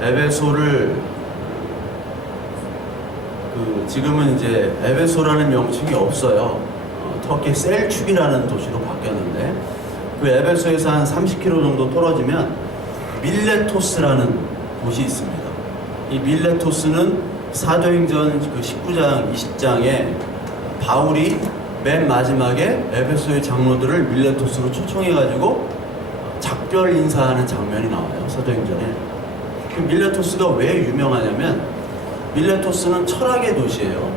에베소를 지금은 이제 에베소라는 명칭이 없어요. 터키 셀축이라는 도시로 바뀌었는데 그 에베소에서 한 30km 정도 떨어지면 밀레토스라는 곳이 있습니다. 이 밀레토스는 사도행전 그 19장, 20장에 바울이 맨 마지막에 에베소의 장로들을 밀레토스로 초청해가지고 작별 인사하는 장면이 나와요. 사도행전에. 그 밀레토스가 왜 유명하냐면 밀레토스는 철학의 도시예요.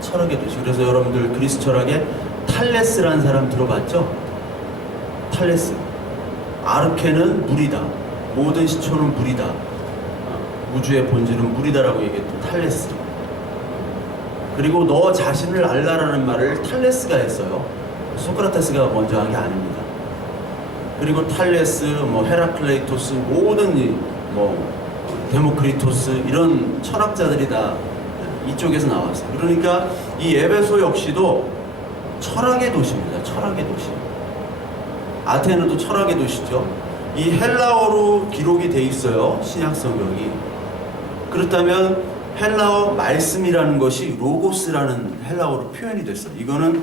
철학의 도시. 그래서 여러분들 그리스 철학에 탈레스라는 사람 들어봤죠? 탈레스. 아르케는 물이다. 모든 시초는 물이다. 우주의 본질은 물이다라고 얘기했던 탈레스. 그리고 너 자신을 알라라는 말을 탈레스가 했어요. 소크라테스가 먼저 한 게 아닙니다. 그리고 탈레스, 헤라클레이토스, 모든 데모크리토스 이런 철학자들이 다 이쪽에서 나왔어요. 그러니까 이 에베소 역시도 철학의 도시입니다. 철학의 도시. 아테네도 철학의 도시죠. 이 헬라어로 기록이 돼 있어요. 신약 성경이. 그렇다면 헬라어 말씀이라는 것이 로고스라는 헬라어로 표현이 됐어요. 이거는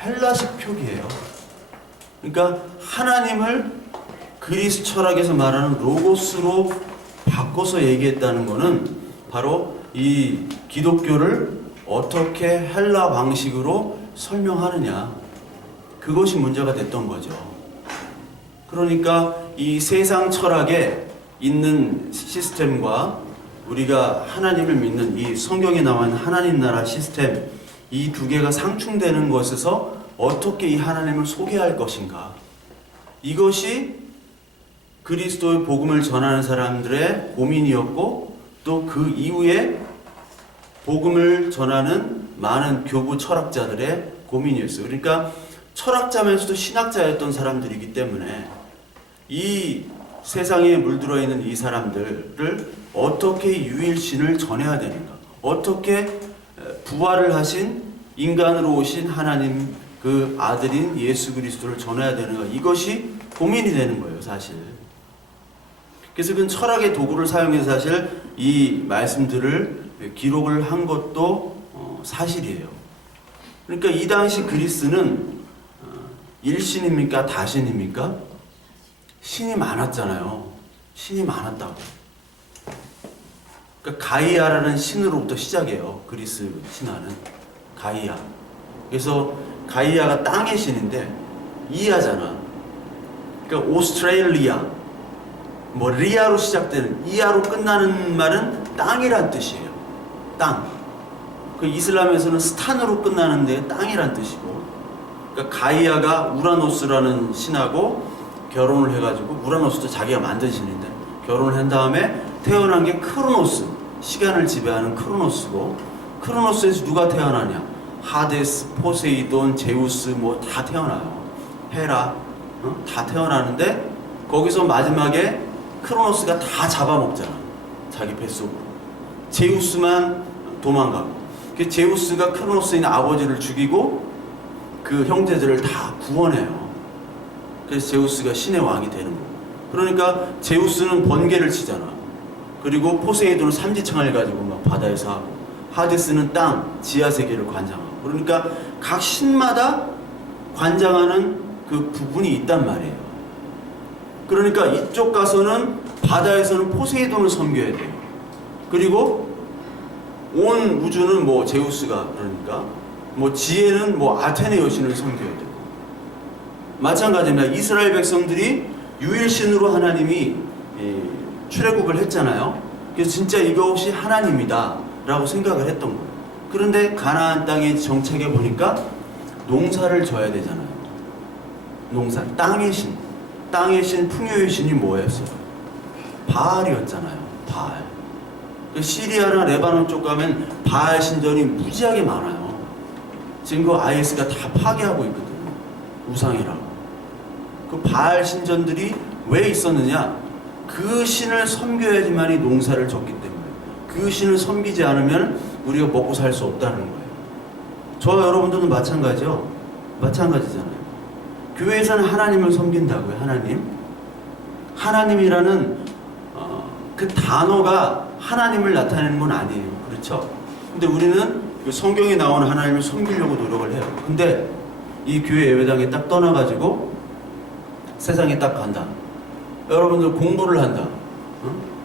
헬라식 표기예요. 그러니까 하나님을 그리스 철학에서 말하는 로고스로 바꿔서 얘기했다는 것은 바로 이 기독교를 어떻게 헬라 방식으로 설명하느냐, 그것이 문제가 됐던 거죠. 그러니까 이 세상 철학에 있는 시스템과 우리가 하나님을 믿는 이 성경에 나와 있는 하나님 나라 시스템, 이 두 개가 상충되는 것에서 어떻게 이 하나님을 소개할 것인가, 이것이 그리스도의 복음을 전하는 사람들의 고민이었고, 또 그 이후에 복음을 전하는 많은 교부 철학자들의 고민이었어요. 그러니까 철학자면서도 신학자였던 사람들이기 때문에 이 세상에 물들어 있는 이 사람들을 어떻게 유일신을 전해야 되는가, 어떻게 부활을 하신 인간으로 오신 하나님 그 아들인 예수 그리스도를 전해야 되는가, 이것이 고민이 되는 거예요, 사실. 그래서 그 철학의 도구를 사용해서 사실 이 말씀들을 기록을 한 것도 사실이에요. 그러니까 이 당시 그리스는 일신입니까? 다신입니까? 신이 많았잖아요. 신이 많았다고. 그러니까 가이아라는 신으로부터 시작해요. 그리스 신화는. 가이아. 그래서 가이아가 땅의 신인데 이하잖아. 그러니까 오스트레일리아. 리아로 시작되는, 이하로 끝나는 말은 땅이란 뜻이에요. 땅. 그 이슬람에서는 스탄으로 끝나는데 땅이란 뜻이고, 그러니까 가이아가 우라노스라는 신하고 결혼을 해가지고, 우라노스도 자기가 만든 신인데 결혼을 한 다음에 태어난 게 크로노스, 시간을 지배하는 크로노스고, 크로노스에서 누가 태어나냐? 하데스, 포세이돈, 제우스 다 태어나요. 헤라, 다 태어나는데 거기서 마지막에 크로노스가 다 잡아먹잖아. 자기 뱃속으로. 제우스만 도망가고. 그 제우스가 크로노스인 아버지를 죽이고 그 형제들을 다 구원해요. 그래서 제우스가 신의 왕이 되는 거예요. 그러니까 제우스는 번개를 치잖아. 그리고 포세이돈은 삼지창을 가지고 막 바다에서 하고, 하데스는 땅, 지하세계를 관장하고. 그러니까 각 신마다 관장하는 그 부분이 있단 말이에요. 그러니까 이쪽 가서는 바다에서는 포세이돈을 섬겨야 돼요. 그리고 온 우주는 제우스가, 그러니까 지혜는 아테네 여신을 섬겨야 되고, 마찬가지입니다. 이스라엘 백성들이 유일신으로 하나님이 출애굽을 했잖아요. 그래서 진짜 이것이 하나님이다 라고 생각을 했던 거예요. 그런데 가나안 땅에 정착해 보니까 농사를 져야 되잖아요. 농사, 땅의 신, 땅의 신, 풍요의 신이 뭐였어요? 바알이었잖아요. 바알. 시리아나 레바논 쪽 가면 바알 신전이 무지하게 많아요. 지금 그 IS가 다 파괴하고 있거든요. 우상이라고. 그 바알 신전들이 왜 있었느냐? 그 신을 섬겨야지만이 농사를 졌기 때문에. 그 신을 섬기지 않으면 우리가 먹고 살 수 없다는 거예요. 저와 여러분들도 마찬가지죠. 마찬가지잖아요. 교회에서는 하나님을 섬긴다고요. 하나님. 하나님이라는 그 단어가 하나님을 나타내는 건 아니에요. 그렇죠? 근데 우리는 그 성경에 나오는 하나님을 섬기려고 노력을 해요. 근데 이 교회 예배당에 딱 떠나가지고 세상에 딱 간다. 여러분들 공부를 한다.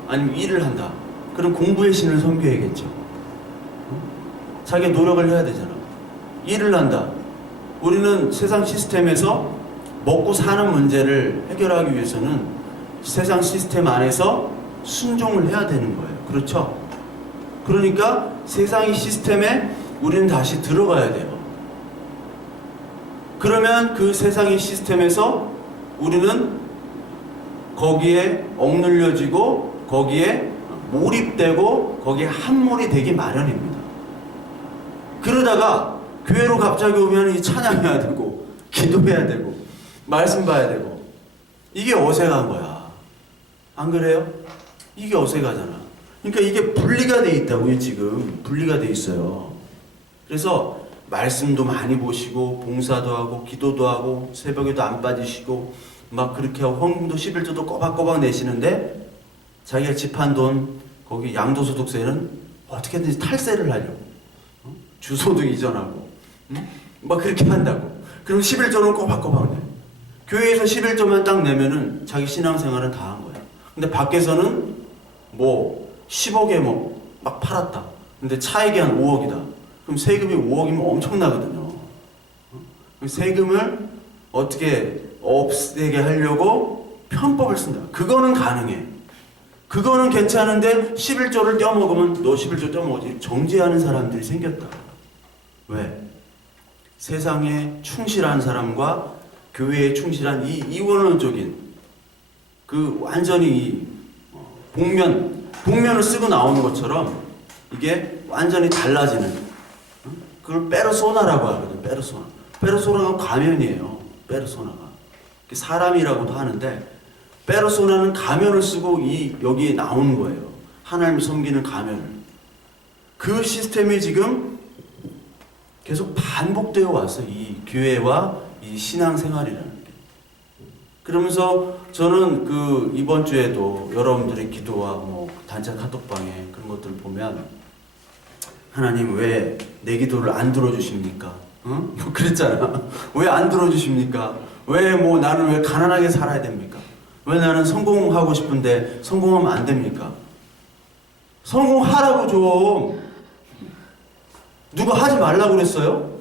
아니면 일을 한다. 그럼 공부의 신을 섬겨야겠죠. 자기가 노력을 해야 되잖아. 일을 한다. 우리는 세상 시스템에서 먹고 사는 문제를 해결하기 위해서는 세상 시스템 안에서 순종을 해야 되는 거예요. 그렇죠? 그러니까 세상의 시스템에 우리는 다시 들어가야 돼요. 그러면 그 세상의 시스템에서 우리는 거기에 억눌려지고 거기에 몰입되고 거기에 함몰이 되기 마련입니다. 그러다가 교회로 갑자기 오면 이 찬양해야 되고 기도해야 되고 말씀 봐야 되고 이게 어색한 거야. 안 그래요? 이게 어색하잖아. 그러니까 이게 분리가 돼 있다고요. 지금 분리가 돼 있어요. 그래서 말씀도 많이 보시고 봉사도 하고 기도도 하고 새벽에도 안 빠지시고 막 그렇게 하고 헌금도 11조도 꼬박꼬박 내시는데 자기가 집한 돈 거기 양도소득세는 어떻게든지 탈세를 하려고 주소득 이전하고 막 그렇게 한다고. 그럼 11조는 꼬박꼬박 내. 교회에서 11조만 딱 내면은 자기 신앙생활은 다 한 거야. 근데 밖에서는 뭐 10억에 뭐 막 팔았다. 근데 차액이 한 5억이다. 그럼 세금이 5억이면 엄청나거든요. 세금을 어떻게 없애게 하려고 편법을 쓴다. 그거는 가능해. 그거는 괜찮은데 11조를 떼어먹으면 너 11조 떼어먹지. 정죄하는 사람들이 생겼다. 왜? 세상에 충실한 사람과 교회에 충실한 이 이원론적인 그 완전히 복면을 쓰고 나오는 것처럼 이게 완전히 달라지는 그걸 페르소나라고 하거든. 페르소나가 가면이에요. 페르소나가 사람이라고도 하는데 페르소나는 가면을 쓰고 여기에 나오는 거예요. 하나님을 섬기는 가면을. 그 시스템이 지금 계속 반복되어 왔어요. 이 교회와 이 신앙생활이라는 게. 그러면서 저는 그 이번 주에도 여러분들의 기도와 뭐 단체 카톡방에 그런 것들을 보면 하나님 왜 내 기도를 안 들어주십니까? 뭐 그랬잖아. 왜 안 들어주십니까? 왜 뭐 나는 왜 가난하게 살아야 됩니까? 왜 나는 성공하고 싶은데 성공하면 안 됩니까? 성공하라고 좀. 누가 하지 말라고 그랬어요?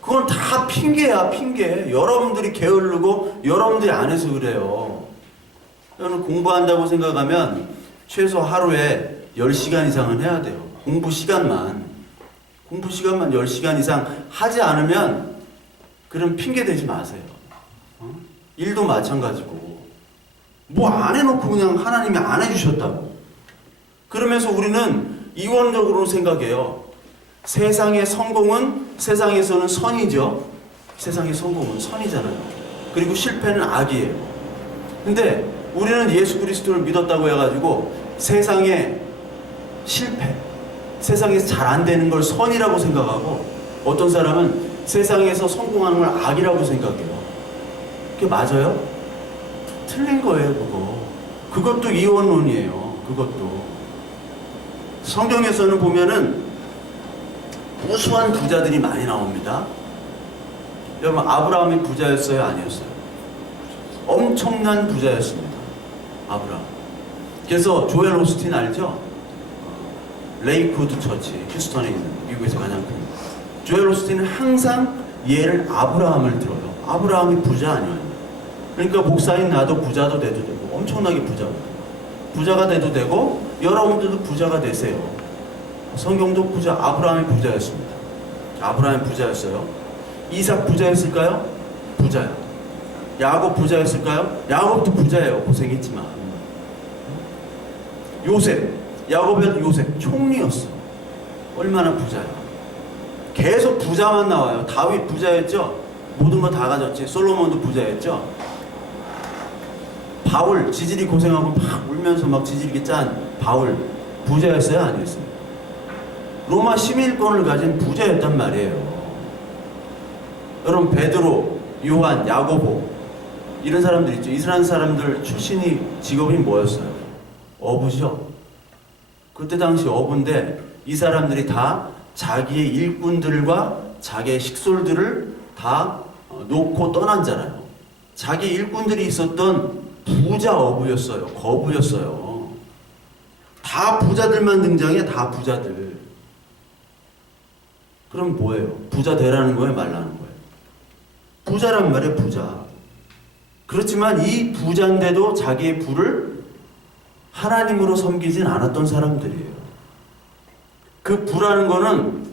그건 다 핑계야, 핑계. 여러분들이 게으르고 여러분들이 안 해서 그래요. 여러분 공부한다고 생각하면 최소 하루에 10시간 이상은 해야 돼요. 공부 시간만 10시간 이상 하지 않으면 그럼 핑계 대지 마세요. 일도 마찬가지고. 뭐 안 해놓고 그냥 하나님이 안 해주셨다고. 그러면서 우리는 이원적으로 생각해요. 세상의 성공은 세상에서는 선이죠. 세상의 성공은 선이잖아요. 그리고 실패는 악이에요. 근데 우리는 예수 그리스도를 믿었다고 해가지고 세상의 실패, 세상에서 잘 안 되는 걸 선이라고 생각하고 어떤 사람은 세상에서 성공하는 걸 악이라고 생각해요. 그게 맞아요? 틀린 거예요, 그거. 그것도 이원론이에요. 그것도. 성경에서는 보면은 우수한 부자들이 많이 나옵니다. 여러분 아브라함이 부자였어요? 아니었어요? 엄청난 부자였습니다. 아브라함. 그래서 조엘 오스틴 알죠? 레이크우드 처치, 휴스턴에 있는 미국에서 가장 큰. 조엘 오스틴은 항상 얘를 아브라함을 들어요. 아브라함이 부자 아니에요. 그러니까 목사인 나도 부자도 돼도 되고 엄청나게 부자가 돼도 되고 여러분들도 부자가 되세요. 성경도 부자, 아브라함이 부자였습니다. 아브라함이 부자였어요. 이삭 부자였을까요? 부자요. 야곱 부자였을까요? 야곱도 부자예요. 고생했지만. 요셉, 야곱의 요셉 총리였어. 얼마나 부자야. 계속 부자만 나와요. 다윗 부자였죠? 모든 거 다 가졌지. 솔로몬도 부자였죠? 바울 지질이 고생하고 막 울면서 막 지질이 짠 바울 부자였어요? 아니었어요? 로마 시민권을 가진 부자였단 말이에요. 여러분 베드로, 요한, 야고보 이런 사람들 있죠. 이스라엘 사람들 출신이 직업이 뭐였어요? 어부죠. 그때 당시 어부인데 이 사람들이 다 자기의 일꾼들과 자기의 식솔들을 다 놓고 떠난잖아요. 자기 일꾼들이 있었던 부자 어부였어요. 거부였어요. 다 부자들만 등장해. 다 부자들. 그럼 뭐예요? 부자 되라는 거예요? 말라는 거예요? 부자란 말이에요. 부자. 그렇지만 이 부자인데도 자기의 부를 하나님으로 섬기진 않았던 사람들이에요. 그 부라는 거는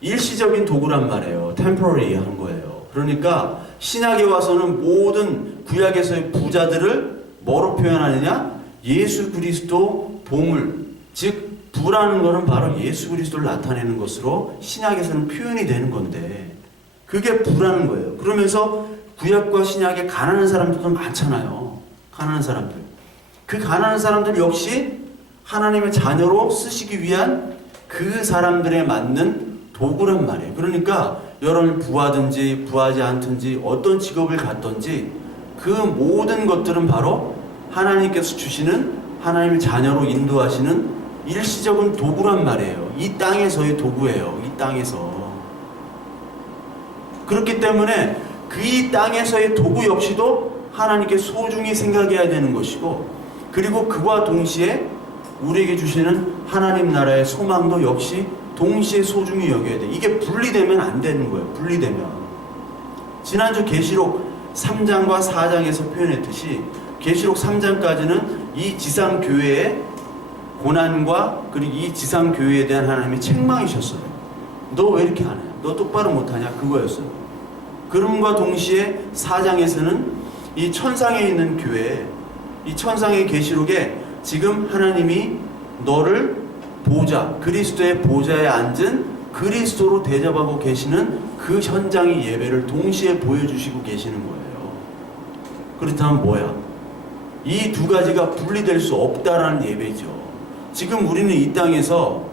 일시적인 도구란 말이에요. temporary 한 거예요. 그러니까 신약에 와서는 모든 구약에서의 부자들을 뭐로 표현하느냐? 예수 그리스도 보물, 즉 부라는 거는 바로 예수 그리스도를 나타내는 것으로 신약에서는 표현이 되는 건데 그게 부라는 거예요. 그러면서 구약과 신약에 가난한 사람들도 많잖아요. 가난한 사람들. 그 가난한 사람들 역시 하나님의 자녀로 쓰시기 위한 그 사람들에 맞는 도구란 말이에요. 그러니까 여러분이 부하든지 부하지 않든지 어떤 직업을 갖든지 그 모든 것들은 바로 하나님께서 주시는 하나님의 자녀로 인도하시는 일시적인 도구란 말이에요. 이 땅에서의 도구예요. 이 땅에서. 그렇기 때문에 그 이 땅에서의 도구 역시도 하나님께 소중히 생각해야 되는 것이고 그리고 그와 동시에 우리에게 주시는 하나님 나라의 소망도 역시 동시에 소중히 여겨야 돼. 이게 분리되면 안 되는 거예요. 분리되면. 지난주 계시록 3장과 4장에서 표현했듯이 계시록 3장까지는 이 지상교회의 고난과 그리고 이 지상교회에 대한 하나님의 책망이셨어요. 너 왜 이렇게 하냐? 너 똑바로 못하냐? 그거였어요. 그럼과 동시에 4장에서는 이 천상에 있는 교회, 이 천상의 계시록에 지금 하나님이 너를 보좌, 그리스도의 보좌에 앉은 그리스도로 대접하고 계시는 그 현장의 예배를 동시에 보여주시고 계시는 거예요. 그렇다면 뭐야? 이 두 가지가 분리될 수 없다라는 예배죠. 지금 우리는 이 땅에서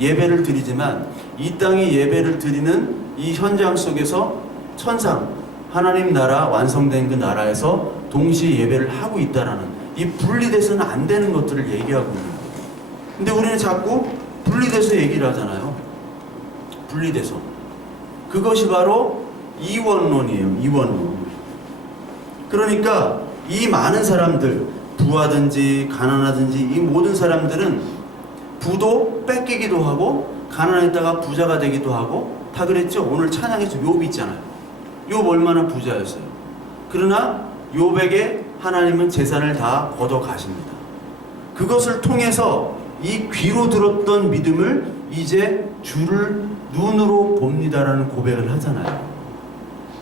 예배를 드리지만 이 땅의 예배를 드리는 이 현장 속에서 천상, 하나님 나라 완성된 그 나라에서 동시에 예배를 하고 있다라는 이 분리돼서는 안 되는 것들을 얘기하고 있는 거예요. 근데 우리는 자꾸 분리돼서 얘기를 하잖아요. 분리돼서. 그것이 바로 이원론이에요. 이원론. 그러니까 이 많은 사람들, 부하든지 가난하든지 이 모든 사람들은 부도 뺏기기도 하고 가난했다가 부자가 되기도 하고 다 그랬죠. 오늘 찬양에서 욥이 있잖아요. 욥 얼마나 부자였어요. 그러나 욥에게 하나님은 재산을 다 걷어 가십니다. 그것을 통해서 이 귀로 들었던 믿음을 이제 주를 눈으로 봅니다라는 고백을 하잖아요.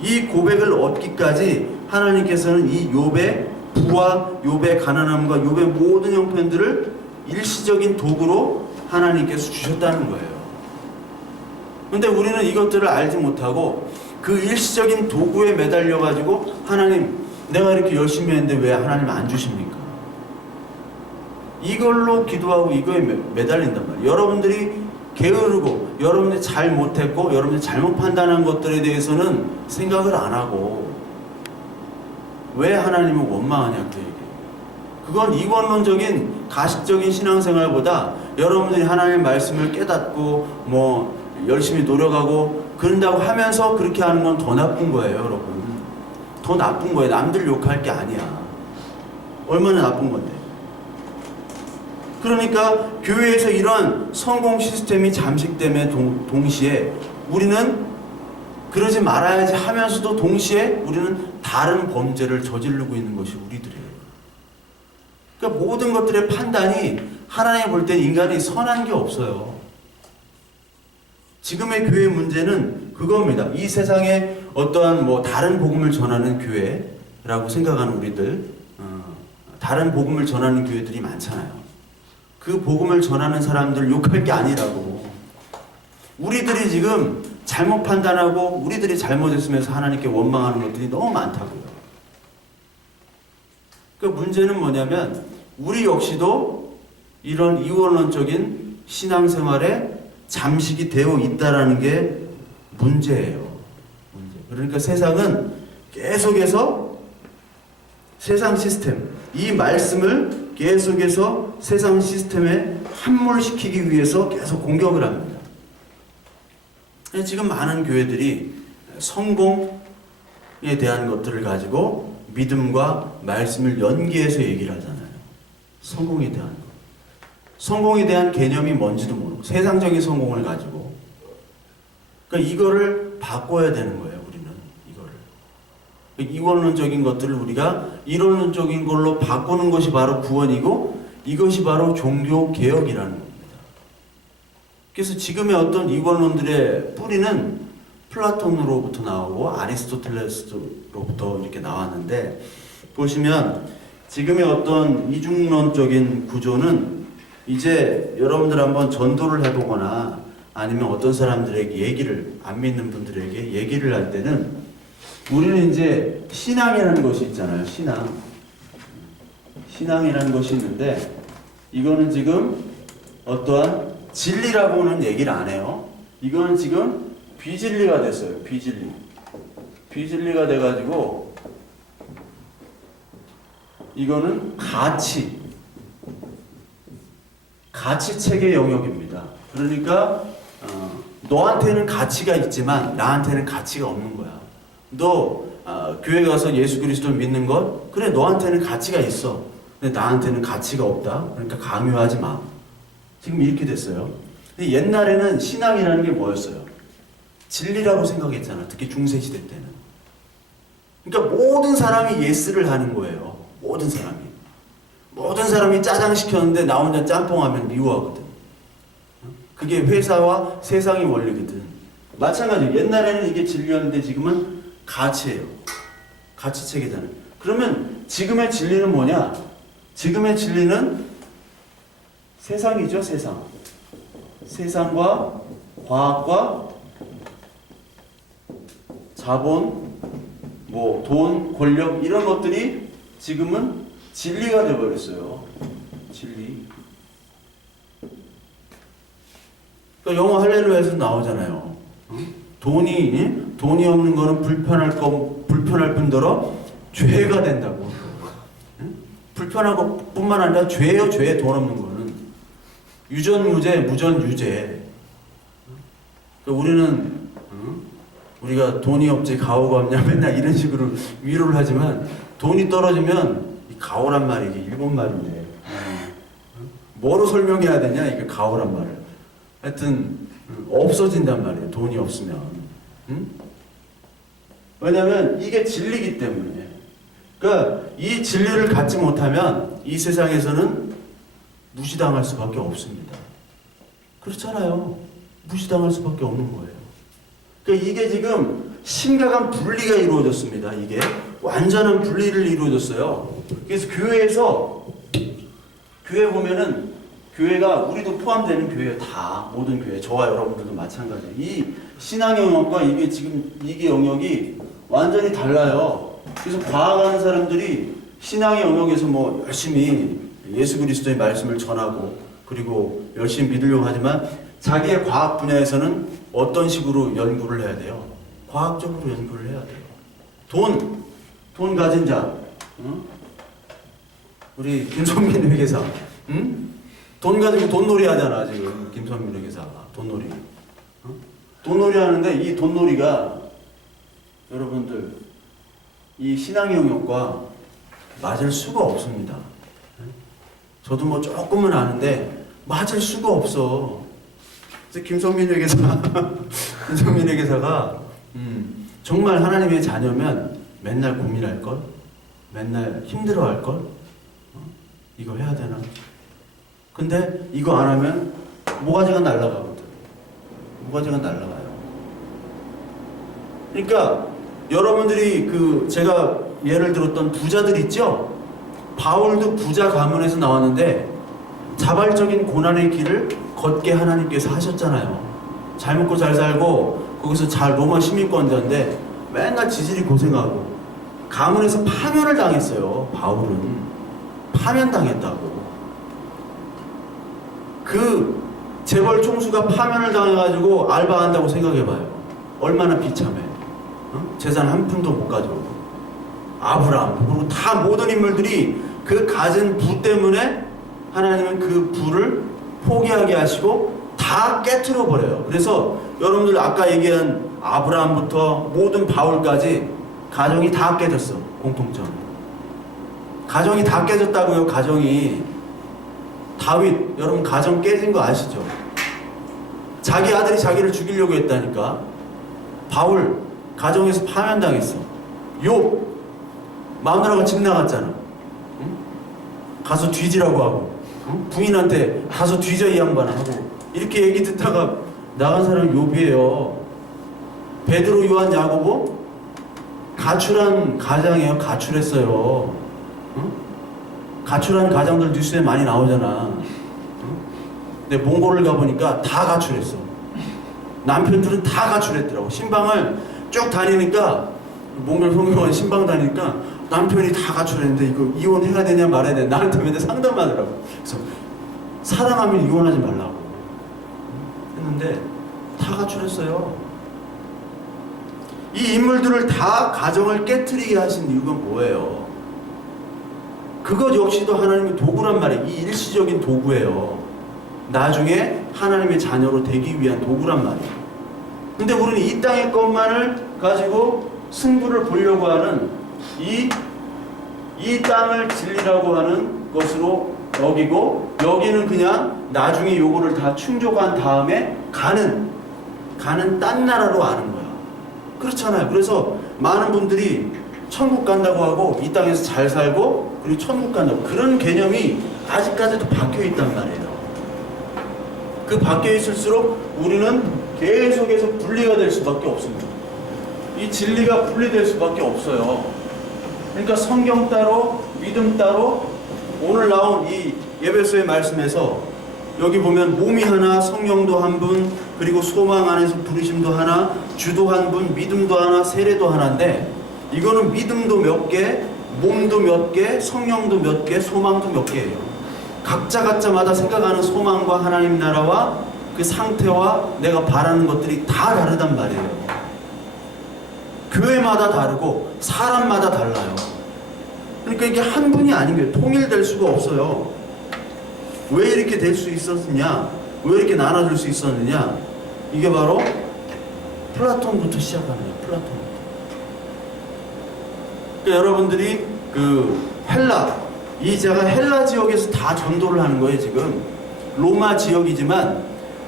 이 고백을 얻기까지 하나님께서는 이 욥의 부와 욥의 가난함과 욥의 모든 형편들을 일시적인 도구로 하나님께서 주셨다는 거예요. 그런데 우리는 이것들을 알지 못하고 그 일시적인 도구에 매달려 가지고 하나님 내가 이렇게 열심히 했는데 왜 하나님 안 주십니까? 이걸로 기도하고 이거에 매달린단 말이에요. 여러분들이 게으르고 여러분들이 잘 못했고 여러분들이 잘못 판단한 것들에 대해서는 생각을 안 하고 왜 하나님을 원망하냐 그 얘기예요. 그건 이원론적인 가식적인 신앙생활보다 여러분들이 하나님의 말씀을 깨닫고 뭐 열심히 노력하고 그런다고 하면서 그렇게 하는 건 더 나쁜 거예요, 여러분. 더 나쁜 거예요. 남들 욕할 게 아니야. 얼마나 나쁜 건데. 그러니까 교회에서 이런 성공 시스템이 잠식됨에 동시에 우리는 그러지 말아야지 하면서도 동시에 우리는 다른 범죄를 저지르고 있는 것이 우리들이에요. 그러니까 모든 것들의 판단이 하나님 볼 때 인간이 선한 게 없어요. 지금의 교회 문제는 그겁니다. 이 세상에 어떠한 뭐 다른 복음을 전하는 교회라고 생각하는 우리들, 다른 복음을 전하는 교회들이 많잖아요. 그 복음을 전하는 사람들 욕할 게 아니라고. 우리들이 지금 잘못 판단하고 우리들이 잘못했으면서 하나님께 원망하는 것들이 너무 많다고요. 그 문제는 뭐냐면 우리 역시도 이런 이원론적인 신앙생활에 잠식이 되어 있다라는 게 문제예요. 문제. 그러니까 세상은 계속해서 세상 시스템, 이 말씀을 계속해서 세상 시스템에 함몰시키기 위해서 계속 공격을 합니다. 지금 많은 교회들이 성공에 대한 것들을 가지고 믿음과 말씀을 연계해서 얘기를 하잖아요. 성공에 대한 것. 성공에 대한 개념이 뭔지도 모르고 세상적인 성공을 가지고, 그러니까 이거를 바꿔야 되는 거예요. 우리는 이거를, 이원론적인 것들을 우리가 이론론적인 걸로 바꾸는 것이 바로 구원이고, 이것이 바로 종교 개혁이라는 겁니다. 그래서 지금의 어떤 이원론들의 뿌리는 플라톤으로부터 나오고 아리스토텔레스로부터 이렇게 나왔는데, 보시면 지금의 어떤 이중론적인 구조는 이제 여러분들 한번 전도를 해보거나 아니면 어떤 사람들에게 얘기를, 안 믿는 분들에게 얘기를 할 때는, 우리는 이제 신앙이라는 것이 있잖아요. 신앙이라는 것이 있는데, 이거는 지금 어떠한 진리라고는 얘기를 안 해요. 이거는 지금 비진리가 됐어요. 비진리가 돼가지고, 이거는 가치체계 영역입니다. 그러니까 너한테는 가치가 있지만 나한테는 가치가 없는 거야. 너 교회 가서 예수 그리스도를 믿는 것, 그래, 너한테는 가치가 있어. 근데 나한테는 가치가 없다. 그러니까 강요하지 마. 지금 이렇게 됐어요. 근데 옛날에는 신앙이라는 게 뭐였어요? 진리라고 생각했잖아. 특히 중세시대 때는. 그러니까 모든 사람이 예스를 하는 거예요. 모든 사람이 짜장 시켰는데 나 혼자 짬뽕 하면 미워하거든. 그게 회사와 세상의 원리거든. 마찬가지예요. 옛날에는 이게 진리였는데 지금은 가치예요. 가치 체계잖아요. 그러면 지금의 진리는 뭐냐? 지금의 진리는 세상이죠. 세상과 과학과 자본, 돈, 권력, 이런 것들이 지금은 진리가 되어버렸어요. 진리. 그러니까 영어 할렐루야에서 나오잖아요. 돈이 없는 거는 불편할 뿐더러 죄가 된다고. 불편한 것뿐만 아니라 죄예요, 죄. 돈 없는 거는 유전무죄, 무전유죄. 그러니까 우리가 돈이 없지 가오가 없냐 맨날 이런 식으로 위로를 하지만, 돈이 떨어지면 이 가오란 말이 이게 일본 말인데 뭐로 설명해야 되냐, 이게 가오란 말을. 하여튼 없어진단 말이에요. 돈이 없으면. 왜냐면 이게 진리기 때문에. 그러니까 이 진리를 갖지 못하면 이 세상에서는 무시당할 수밖에 없습니다. 그렇잖아요. 무시당할 수밖에 없는 거예요. 그러니까 이게 지금 심각한 분리가 이루어졌습니다. 이게 완전한 분리를 이루어졌어요. 그래서 교회 보면은, 교회가 우리도 포함되는 교회예요. 다 모든 교회, 저와 여러분들도 마찬가지예요. 이 신앙 영역과 이게 영역이 완전히 달라요. 그래서 과학하는 사람들이 신앙의 영역에서 열심히 예수 그리스도의 말씀을 전하고 그리고 열심히 믿으려고 하지만, 자기의 과학 분야에서는 어떤 식으로 연구를 해야 돼요? 과학적으로 연구를 해야 돼요. 돈 가진 자, 우리 김선민 회계사, 돈 가지고 돈놀이 하잖아. 지금 김선민 회계사가 돈놀이, 돈놀이 하는데, 이 돈놀이가 여러분들 이 신앙 영역과 맞을 수가 없습니다. 저도 조금은 아는데 맞을 수가 없어. 그래서 김선민 회계사가 정말 하나님의 자녀면 맨날 고민할걸? 맨날 힘들어할걸? 이거 해야 되나? 근데 이거 안 하면 모가지가 날아가거든. 모가지가 날아가요. 그러니까 여러분들이 제가 예를 들었던 부자들 있죠? 바울도 부자 가문에서 나왔는데 자발적인 고난의 길을 걷게 하나님께서 하셨잖아요. 잘 먹고 잘 살고 거기서 로마 시민권자인데 맨날 지질이 고생하고 가문에서 파면을 당했어요. 바울은 파면당했다고. 그 재벌 총수가 파면을 당해가지고 알바한다고 생각해봐요. 얼마나 비참해. 재산 한 푼도 못 가져오고. 아브라함, 그리고 다 모든 인물들이 그 가진 부 때문에 하나님은 그 부를 포기하게 하시고 다 깨트려 버려요. 그래서 여러분들 아까 얘기한 아브라함부터 모든 바울까지 가정이 다 깨졌어. 공통점. 가정이 다 깨졌다고요. 가정이. 다윗, 여러분 가정 깨진 거 아시죠? 자기 아들이 자기를 죽이려고 했다니까. 바울, 가정에서 파면당했어. 욥, 마누라가 집 나갔잖아. 응? 가서 뒤지라고 하고, 응? 부인한테 가서 뒤져 이 양반 하고, 이렇게 얘기 듣다가 나간 사람이 욥이에요. 베드로, 요한, 야고보 가출한 가장이에요. 가출했어요. 응? 가출한 가장들 뉴스에 많이 나오잖아. 응? 근데 몽골을 가보니까 다 가출했어. 남편들은 다 가출했더라고. 신방을 쭉 다니니까, 몽골 성경원 신방 다니니까 남편이 다 가출했는데 이거 이혼해야 되냐 말아야 되냐 나한테 맨날 상담하더라고. 그래서 사랑하면 이혼하지 말라고 했는데 다 가출했어요. 이 인물들을 다 가정을 깨트리게 하신 이유가 뭐예요? 그것 역시도 하나님의 도구란 말이에요. 이 일시적인 도구예요. 나중에 하나님의 자녀로 되기 위한 도구란 말이에요. 근데 우리는 이 땅의 것만을 가지고 승부를 보려고 하는 이 땅을 진리라고 하는 것으로 여기고, 여기는 그냥 나중에 요거를 다 충족한 다음에 가는 딴 나라로 아는 거야. 그렇잖아요. 그래서 많은 분들이 천국 간다고 하고 이 땅에서 잘 살고 그리고 천국 간다고, 그런 개념이 아직까지도 박혀 있단 말이에요. 그 박혀 있을수록 우리는 계속해서 분리가 될 수밖에 없습니다. 이 진리가 분리될 수밖에 없어요. 그러니까 성경 따로 믿음 따로. 오늘 나온 이 에베소의 말씀에서 여기 보면 몸이 하나, 성령도 한 분, 그리고 소망 안에서 부르심도 하나, 주도 한 분, 믿음도 하나, 세례도 하나인데, 이거는 믿음도 몇 개, 몸도 몇 개, 성령도 몇 개, 소망도 몇 개예요. 각자마다 생각하는 소망과 하나님 나라와 그 상태와 내가 바라는 것들이 다 다르단 말이에요. 교회마다 다르고 사람마다 달라요. 그러니까 이게 한 분이 아닌 거예요. 통일될 수가 없어요. 왜 이렇게 될 수 있었느냐? 왜 이렇게 나눠줄 수 있었느냐? 이게 바로 플라톤부터 시작하는 거예요. 플라톤부터. 그러니까 여러분들이 그 제가 헬라 지역에서 다 전도를 하는 거예요. 지금 로마 지역이지만,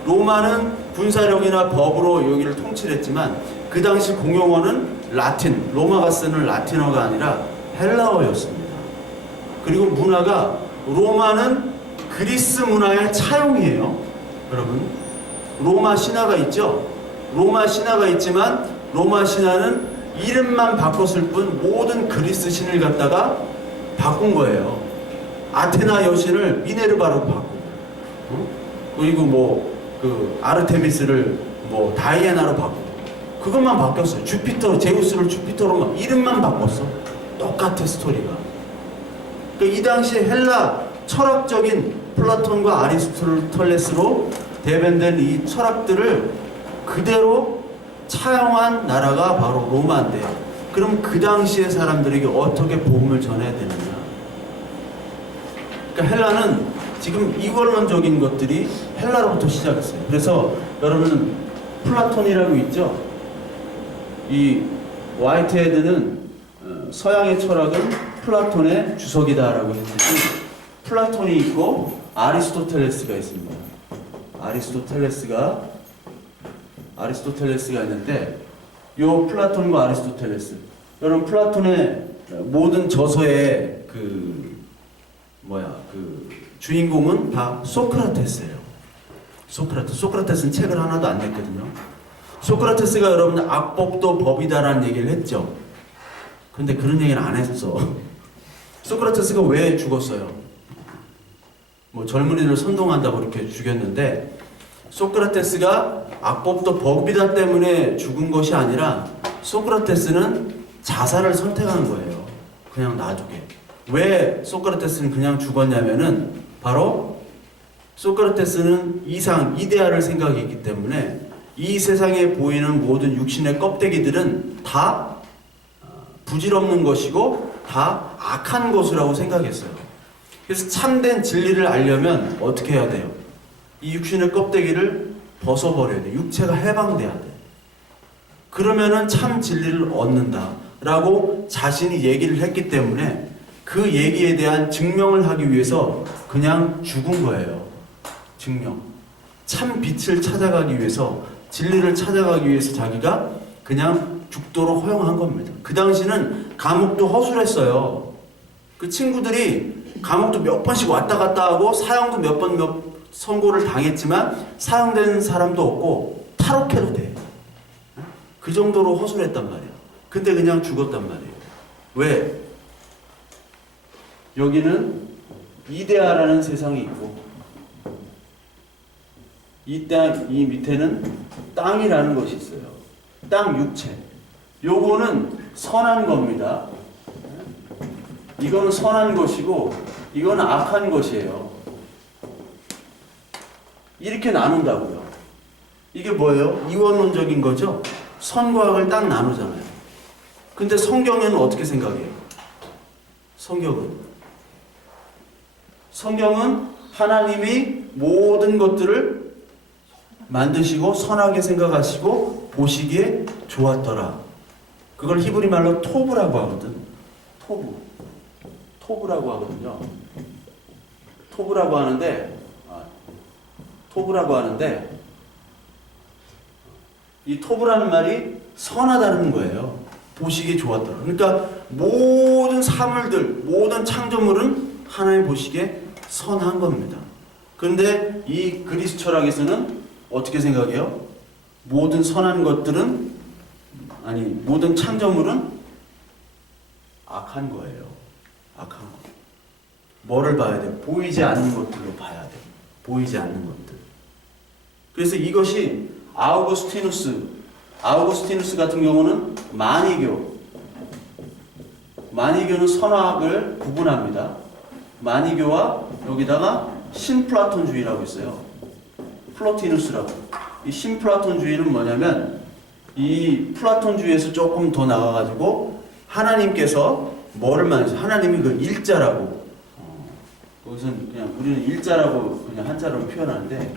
로마는 군사력이나 법으로 여기를 통치했지만 그 당시 공용어는 라틴, 로마가 쓰는 라틴어가 아니라 헬라어였습니다. 그리고 문화가, 로마는 그리스 문화의 차용이에요. 여러분, 로마 신화가 있죠? 로마 신화가 있지만 로마 신화는 이름만 바꿨을 뿐 모든 그리스 신을 갖다가 바꾼 거예요. 아테나 여신을 미네르바로 바꾸고, 그리고 아르테미스를 다이애나로 바꾸고, 그것만 바뀌었어요. 주피터, 제우스를 주피터로 이름만 바꿨어. 똑같은 스토리가. 그러니까 이 당시에 헬라 철학적인 플라톤과 아리스토텔레스로 대변된 이 철학들을 그대로 차용한 나라가 바로 로마인데, 그럼 그 당시의 사람들에게 어떻게 복음을 전해야 되느냐? 그러니까 헬라는 지금 이원론적인 것들이 헬라로부터 시작했어요. 그래서 여러분은 플라톤이라고 있죠? 이 화이트헤드는 서양의 철학은 플라톤의 주석이다라고 했듯이, 플라톤이 있고 아리스토텔레스가 있습니다. 아리스토텔레스가 있는데, 요 플라톤과 아리스토텔레스, 여러분 플라톤의 모든 저서의 주인공은 다 소크라테스예요. 소크라테스는 책을 하나도 안 냈거든요. 소크라테스가 여러분 악법도 법이다라는 얘기를 했죠. 근데 그런 얘기는 안 했어. 소크라테스가 왜 죽었어요? 젊은이들 선동한다고 이렇게 죽였는데, 소크라테스가 악법도 법이다 때문에 죽은 것이 아니라 소크라테스는 자살을 선택한 거예요. 그냥 놔두게. 왜 소크라테스는 그냥 죽었냐면은, 바로 소크라테스는 이데아를 생각했기 때문에 이 세상에 보이는 모든 육신의 껍데기들은 다 부질없는 것이고 다 악한 것이라고 생각했어요. 그래서 참된 진리를 알려면 어떻게 해야 돼요? 이 육신의 껍데기를 벗어버려야 돼. 육체가 해방돼야 돼. 그러면은 참 진리를 얻는다라고 자신이 얘기를 했기 때문에 그 얘기에 대한 증명을 하기 위해서 그냥 죽은 거예요. 증명. 참 빛을 찾아가기 위해서, 진리를 찾아가기 위해서 자기가 그냥 죽도록 허용한 겁니다. 그 당시는 감옥도 허술했어요. 그 친구들이 감옥도 몇 번씩 왔다 갔다 하고 사형도 몇 선고를 당했지만 사형된 사람도 없고 탈옥해도 돼. 그 정도로 허술했단 말이야. 근데 그냥 죽었단 말이에요. 왜? 여기는 이데아라는 세상이 있고 이 밑에는 땅이라는 것이 있어요. 땅 육체. 요거는 선한 겁니다. 이거는 선한 것이고 이거는 악한 것이에요. 이렇게 나눈다고요. 이게 뭐예요? 이원론적인 거죠? 선과 악을 딱 나누잖아요. 근데 성경에는 어떻게 생각해요? 성경은 하나님이 모든 것들을 만드시고 선하게 생각하시고 보시기에 좋았더라. 그걸 히브리 말로 토브라고 하거든. 토브라고 하거든요. 토브라고 하는데 이 토브라는 말이 선하다는 거예요. 보시기에 좋았더라. 그러니까 모든 사물들, 모든 창조물은 하나님 보시기에 선한 겁니다. 그런데 이 그리스 철학에서는 어떻게 생각해요? 모든 선한 것들은, 모든 창조물은 악한 거예요. 악한 거. 뭐를 봐야 돼? 보이지 않는 것들로 봐야 돼. 보이지 않는 것들. 그래서 이것이 아우구스티누스 같은 경우는 마니교는 선악을 구분합니다. 마니교와 여기다가 신플라톤주의라고 있어요. 플로티누스라고. 이 신플라톤주의는 뭐냐면 이 플라톤주의에서 조금 더 나가가지고 하나님께서 뭐를 만드세요? 하나님이 그 일자라고. 거기서는 그냥 우리는 일자라고 그냥 한자로 표현하는데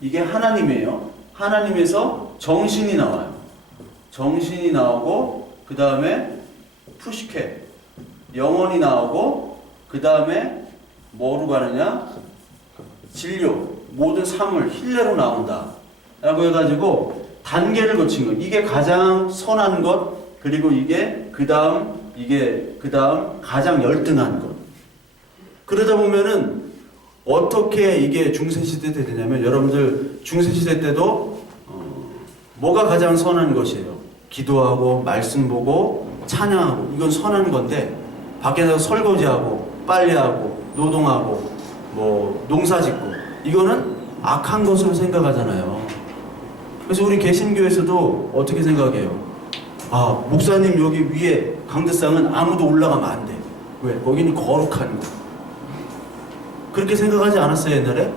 이게 하나님이에요. 하나님에서 정신이 나와요. 정신이 나오고 그 다음에 푸시케 영혼이 나오고 그 다음에 뭐로 가느냐? 진료 모든 사물 힐레로 나온다 라고 해가지고 단계를 거친 거. 이게 가장 선한 것, 그리고 이게 그 다음 가장 열등한 것. 그러다 보면은 어떻게 이게 중세시대 때 되냐면, 여러분들 중세시대 때도 뭐가 가장 선한 것이에요? 기도하고 말씀 보고 찬양하고, 이건 선한 건데, 밖에서 설거지하고 빨래하고 노동하고 뭐 농사짓고, 이거는 악한 것으로 생각하잖아요. 그래서 우리 개신교에서도 어떻게 생각해요? 아, 목사님 여기 위에 강대상은 아무도 올라가면 안 돼. 왜? 거기는 거룩한 거. 그렇게 생각하지 않았어요, 옛날에?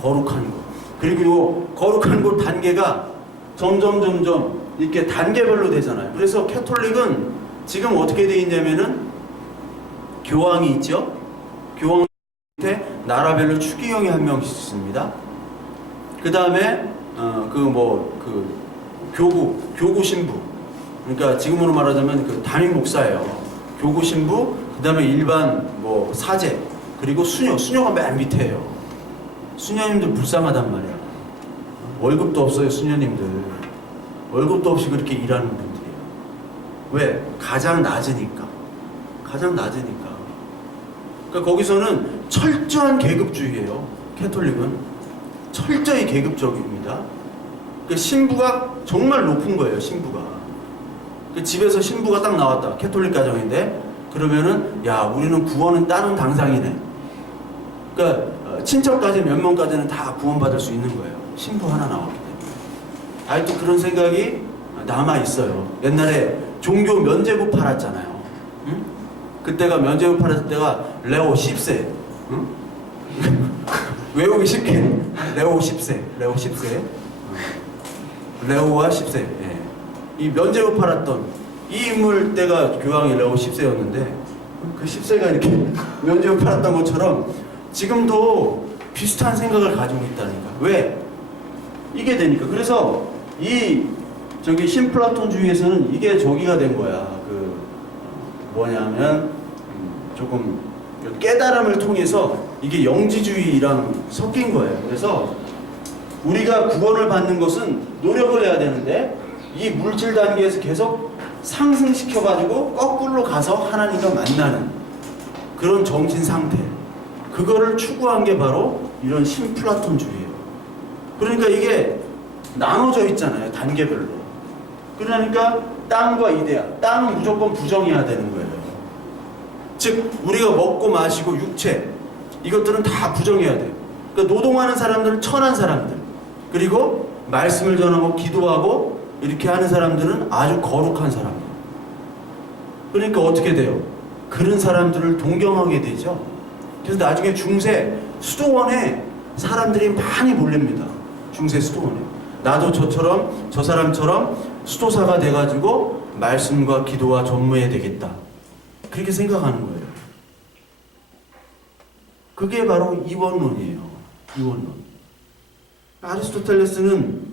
거룩한 거. 그리고 거룩한 거 단계가 점점 이렇게 단계별로 되잖아요. 그래서 캐톨릭은 지금 어떻게 돼 있냐면은 교황이 있죠? 교황 밑에 나라별로 추기경이 한 명씩 있습니다. 그 다음에 교구 신부. 그러니까 지금으로 말하자면 그 담임 목사예요. 교구 신부, 그 다음에 일반 사제, 그리고 수녀가 맨 밑에예요. 수녀님들 불쌍하단 말이야. 월급도 없어요, 수녀님들. 월급도 없이 그렇게 일하는 분들이에요. 왜? 가장 낮으니까. 그러니까 거기서는 철저한 계급주의예요. 캐톨릭은 철저히 계급적입니다. 그러니까 신부가 정말 높은 거예요. 신부가. 그 집에서 신부가 딱 나왔다. 캐톨릭 가정인데, 그러면은 야, 우리는 구원은 따는 당상이네. 그러니까 친척까지 몇 명까지는 다 구원받을 수 있는 거예요. 신부 하나 나왔기 때문에. 아직도 그런 생각이 남아 있어요. 옛날에 종교 면제부 팔았잖아요. 응? 그때가 면제부 팔았을 때가 레오 10세. 응? 외우기 쉽게 레오 10세. 레오와 10세. 예. 이 면제부 팔았던 이 인물 때가 교황이 레오 10세였는데 그 10세가 이렇게 면접을 팔았던 것처럼 지금도 비슷한 생각을 가지고 있다니까. 왜? 이게 되니까. 그래서 이 저기 신플라톤주의에서는 이게 저기가 된 거야. 그 뭐냐면 조금 깨달음을 통해서 이게 영지주의랑 섞인 거예요. 그래서 우리가 구원을 받는 것은 노력을 해야 되는데 이 물질 단계에서 계속 상승시켜가지고 거꾸로 가서 하나님과 만나는 그런 정신 상태. 그거를 추구한 게 바로 이런 신플라톤주의예요. 그러니까 이게 나눠져 있잖아요. 단계별로. 그러니까 땅과 이데아. 땅은 무조건 부정해야 되는 거예요. 즉 우리가 먹고 마시고 육체 이것들은 다 부정해야 돼요. 그러니까 노동하는 사람들은 천한 사람들, 그리고 말씀을 전하고 기도하고 이렇게 하는 사람들은 아주 거룩한 사람들. 그러니까 어떻게 돼요? 그런 사람들을 동경하게 되죠. 그래서 나중에 중세 수도원에 사람들이 많이 몰립니다. 중세 수도원에. 나도 저처럼 저 사람처럼 수도사가 돼가지고 말씀과 기도와 전무해야 되겠다. 그렇게 생각하는 거예요. 그게 바로 이원론이에요. 이원론. 아리스토텔레스는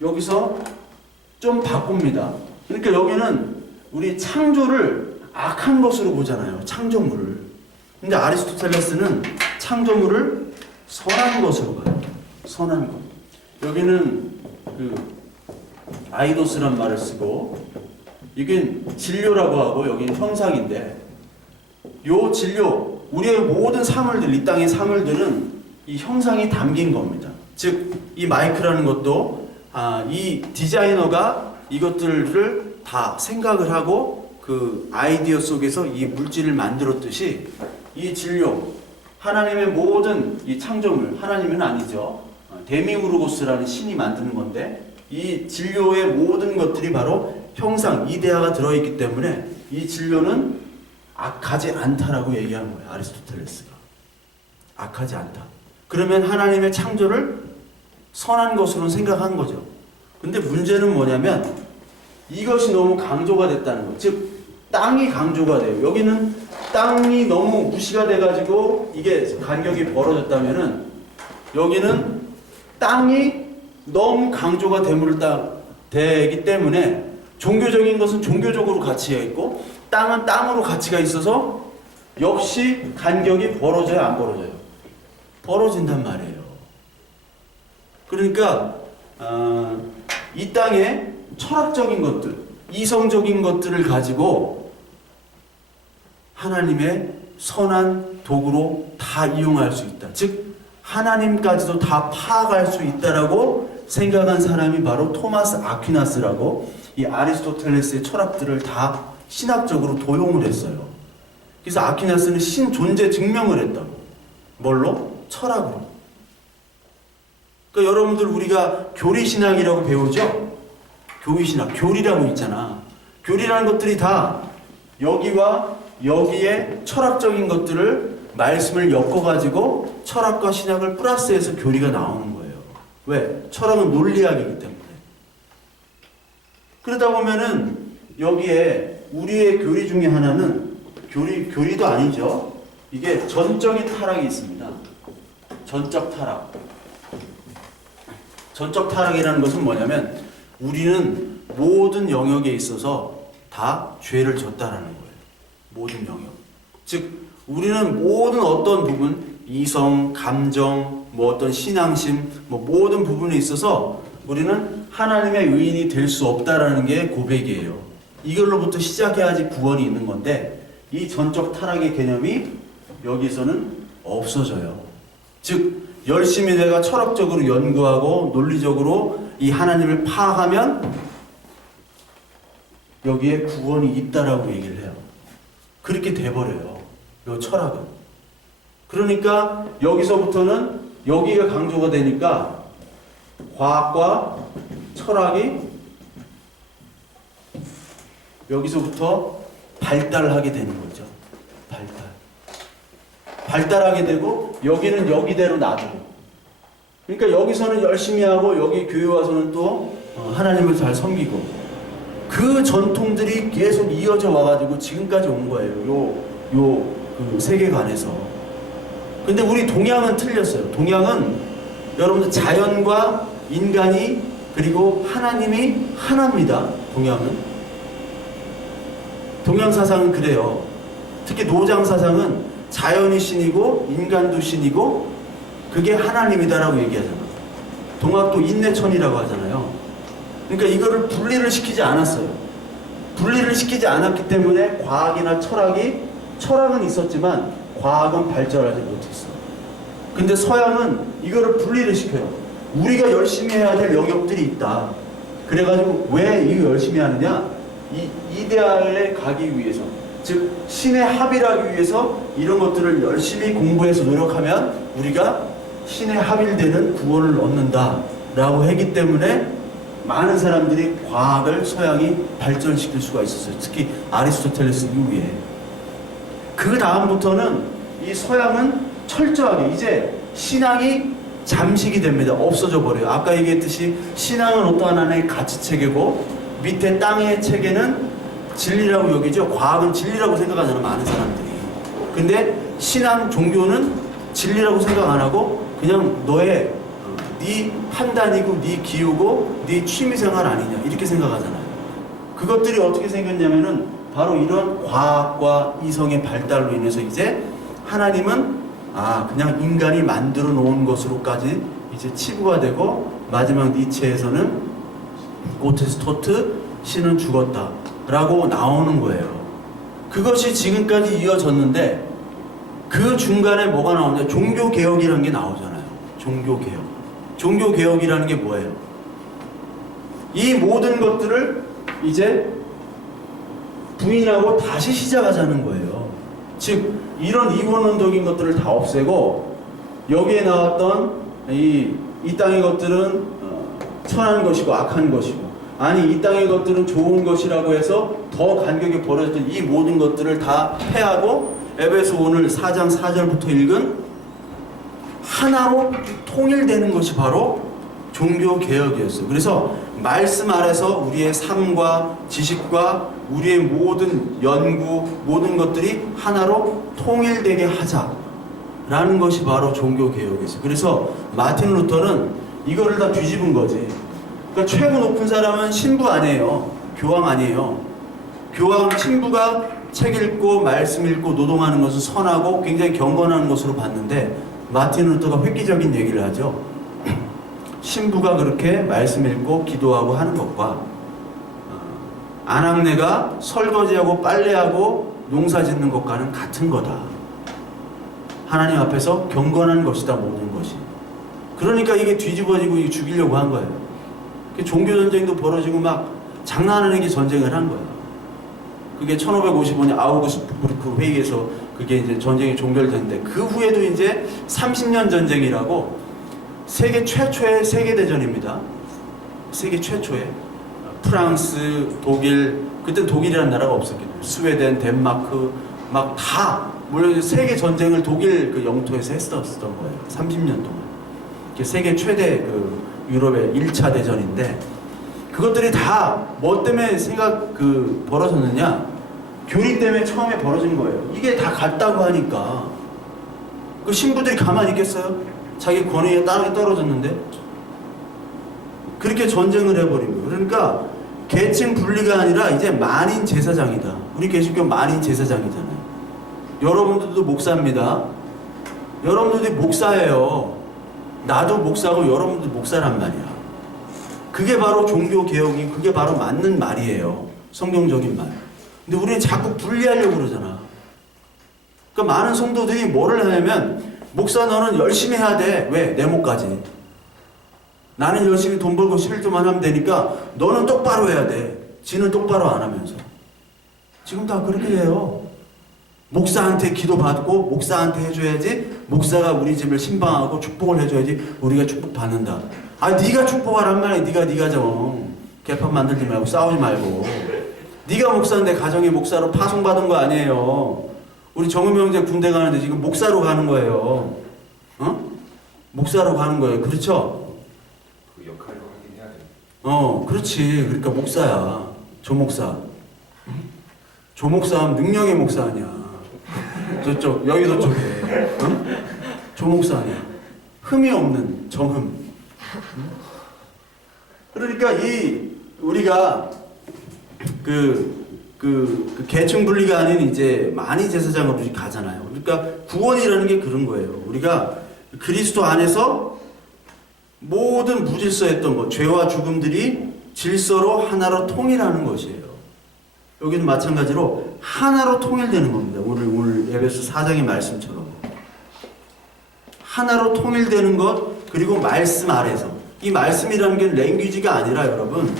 여기서 좀 바꿉니다. 그러니까 여기는 우리 창조를 악한 것으로 보잖아요. 창조물을. 근데 아리스토텔레스는 창조물을 선한 것으로 봐요. 선한 것. 여기는 그 아이도스란 말을 쓰고 이게 진료라고 하고 여기는 형상인데 요 진료, 우리의 모든 사물들, 이 땅의 사물들은 이 형상이 담긴 겁니다. 즉 이 마이크라는 것도 이 디자이너가 이것들을 다 생각을 하고 그 아이디어 속에서 이 물질을 만들었듯이 이 진료, 하나님의 모든 이 창조물, 하나님은 아니죠. 데미우르고스라는 신이 만드는 건데 이 진료의 모든 것들이 바로 형상, 이데아가 들어있기 때문에 이 진료는 악하지 않다라고 얘기하는 거예요. 아리스토텔레스가. 악하지 않다. 그러면 하나님의 창조를 선한 것으로 생각한 거죠. 근데 문제는 뭐냐면 이것이 너무 강조가 됐다는 거예요. 즉 땅이 강조가 돼요. 여기는 땅이 너무 무시가 돼가지고 이게 간격이 벌어졌다면은 여기는 땅이 너무 강조가 되기 때문에 종교적인 것은 종교적으로 가치가 있고 땅은 땅으로 가치가 있어서 역시 간격이 벌어져요, 안 벌어져요? 벌어진단 말이에요. 그러니까 이 땅에 철학적인 것들, 이성적인 것들을 가지고 하나님의 선한 도구로 다 이용할 수 있다. 즉 하나님까지도 다 파악할 수 있다라고 생각한 사람이 바로 토마스 아퀴나스라고 이 아리스토텔레스의 철학들을 다 신학적으로 도용을 했어요. 그래서 아퀴나스는 신 존재 증명을 했다고. 뭘로? 철학으로. 그러니까 여러분들 우리가 교리신학이라고 배우죠? 교리신학, 교리라고 있잖아. 교리라는 것들이 다 여기와 여기에 철학적인 것들을 말씀을 엮어가지고 철학과 신학을 플러스해서 교리가 나오는 거예요. 왜? 철학은 논리학이기 때문에. 그러다 보면은 여기에 우리의 교리 중에 하나는 교리도 아니죠. 이게 전적인 타락이 있습니다. 전적 타락. 전적 타락이라는 것은 뭐냐면 우리는 모든 영역에 있어서 다 죄를 졌다라는 거예요. 모든 영역. 즉 우리는 모든 어떤 부분, 이성, 감정, 뭐 어떤 신앙심, 뭐 모든 부분에 있어서 우리는 하나님의 의인이 될 수 없다라는 게 고백이에요. 이걸로부터 시작해야지 구원이 있는 건데 이 전적 타락의 개념이 여기서는 없어져요. 즉 열심히 내가 철학적으로 연구하고 논리적으로 이 하나님을 파악하면 여기에 구원이 있다라고 얘기를 해요. 그렇게 돼버려요. 이 철학은. 그러니까 여기서부터는 여기가 강조가 되니까 과학과 철학이 여기서부터 발달하게 되는 거죠. 발달하게 되고 여기는 여기대로 놔두고. 그러니까 여기서는 열심히 하고 여기 교회 와서는 또 하나님을 잘 섬기고. 그 전통들이 계속 이어져 와가지고 지금까지 온 거예요. 그 세계관에서. 근데 우리 동양은 틀렸어요. 동양은 여러분들 자연과 인간이 그리고 하나님이 하나입니다. 동양 사상은 그래요. 특히 노장 사상은 자연이 신이고 인간도 신이고 그게 하나님이다라고 얘기하잖아. 동학도 인내천이라고 하잖아요. 그러니까 이거를 분리를 시키지 않았어요. 분리를 시키지 않았기 때문에 과학이나 철학은 있었지만 과학은 발전하지 못했어. 근데 서양은 이거를 분리를 시켜요. 우리가 열심히 해야 될 영역들이 있다. 그래가지고 왜 이거 열심히 하느냐? 이 이데알에 가기 위해서, 즉 신의 합일하기 위해서 이런 것들을 열심히 공부해서 노력하면 우리가 신의 합일되는 구원을 얻는다 라고 했기 때문에 많은 사람들이 과학을 서양이 발전시킬 수가 있었어요. 특히 아리스토텔레스 이후에. 그 다음부터는 이 서양은 철저하게 이제 신앙이 잠식이 됩니다. 없어져 버려요. 아까 얘기했듯이 신앙은 어떠한 하나의 가치체계고 밑에 땅의 체계는 진리라고 여기죠. 과학은 진리라고 생각하잖아요. 많은 사람들이. 근데 신앙, 종교는 진리라고 생각 안 하고 그냥 너의 네 판단이고 네 기우고 네 취미생활 아니냐 이렇게 생각하잖아요. 그것들이 어떻게 생겼냐면은 바로 이런 과학과 이성의 발달로 인해서 이제 하나님은 그냥 인간이 만들어 놓은 것으로까지 이제 치부가 되고 마지막 니체에서는 고테스토트 신은 죽었다 라고 나오는 거예요. 그것이 지금까지 이어졌는데 그 중간에 뭐가 나오냐? 종교개혁이라는 게 나오잖아요. 종교개혁이라는 게 뭐예요? 이 모든 것들을 이제 부인하고 다시 시작하자는 거예요. 즉 이런 이원론적인 것들을 다 없애고 여기에 나왔던 이 땅의 것들은 선한 것이고 악한 것이고 아니 이 땅의 것들은 좋은 것이라고 해서 더 간격이 벌어졌던 이 모든 것들을 다 패하고 에베소 오늘 4장 4절부터 읽은 하나로 통일되는 것이 바로 종교개혁이었어요. 그래서 말씀 아래서 우리의 삶과 지식과 우리의 모든 연구 모든 것들이 하나로 통일되게 하자라는 것이 바로 종교개혁이었어요. 그래서 마틴 루터는 이거를 다 뒤집은 거지. 그러니까 최고 높은 사람은 신부 아니에요. 교황 아니에요. 교황 신부가 책 읽고 말씀 읽고 노동하는 것은 선하고 굉장히 경건한 것으로 봤는데 마틴 루터가 획기적인 얘기를 하죠. 신부가 그렇게 말씀 읽고 기도하고 하는 것과 아낙네가 설거지하고 빨래하고 농사 짓는 것과는 같은 거다. 하나님 앞에서 경건한 것이다 모든 것이. 그러니까 이게 뒤집어지고 죽이려고 한 거예요. 종교전쟁도 벌어지고 막 장난하는 전쟁을 한 거예요. 그게 1555년 아우구스부르크 회의에서 그게 이제 전쟁이 종결됐는데 그 후에도 이제 30년 전쟁이라고 세계 최초의 세계대전입니다. 세계 최초의 프랑스, 독일, 그때 독일이라는 나라가 없었기 때문에 스웨덴, 덴마크 막 다 물론 세계 전쟁을 독일 그 영토에서 했었던 거예요. 30년 동안. 세계 최대 그 유럽의 1차 대전인데 그것들이 다 뭐 때문에 벌어졌느냐? 교리 때문에 처음에 벌어진 거예요. 이게 다 같다고 하니까 그 신부들이 가만히 있겠어요? 자기 권위에 땅이 떨어졌는데 그렇게 전쟁을 해버린 거예요. 그러니까 계층 분리가 아니라 이제 만인 제사장이다. 우리 개신교 만인 제사장이잖아요. 여러분들도 목사입니다. 여러분들이 목사예요. 나도 목사고 여러분도 목사란 말이야. 그게 바로 종교개혁이 그게 바로 맞는 말이에요. 성경적인 말. 근데 우리는 자꾸 분리하려고 그러잖아. 그러니까 많은 성도들이 뭐를 하냐면 목사 너는 열심히 해야 돼. 왜? 내 목까지. 나는 열심히 돈 벌고 11조만 하면 되니까 너는 똑바로 해야 돼. 지는 똑바로 안 하면서. 지금 다 그렇게 해요. 목사한테 기도받고 목사한테 해줘야지 목사가 우리 집을 신방하고 축복을 해줘야지 우리가 축복받는다. 네가 축복하란 말이야. 네가 좀 개판 만들지 말고 싸우지 말고. 네가 목사인데 가정의 목사로 파송받은 거 아니에요. 우리 정우명 형제 군대 가는데 지금 목사로 가는 거예요. 목사로 가는 거예요. 그렇죠? 그 역할을 하긴 해야 돼. 그렇지. 그러니까 목사야. 조목사. 조목사 하면 능력의 목사 아니야. 저쪽 여의도 쪽에. 응? 조목사 아니야. 흠이 없는 정흠. 그러니까 우리가 계층 분리가 아닌 이제 많이 제사장으로 가잖아요. 그러니까 구원이라는 게 그런 거예요. 우리가 그리스도 안에서 모든 무질서했던 것, 죄와 죽음들이 질서로 하나로 통일하는 것이에요. 여기는 마찬가지로 하나로 통일되는 겁니다. 오늘 에베소 4장의 말씀처럼. 하나로 통일되는 것, 그리고 말씀 아래서. 이 말씀이라는 게 랭귀지가 아니라 여러분,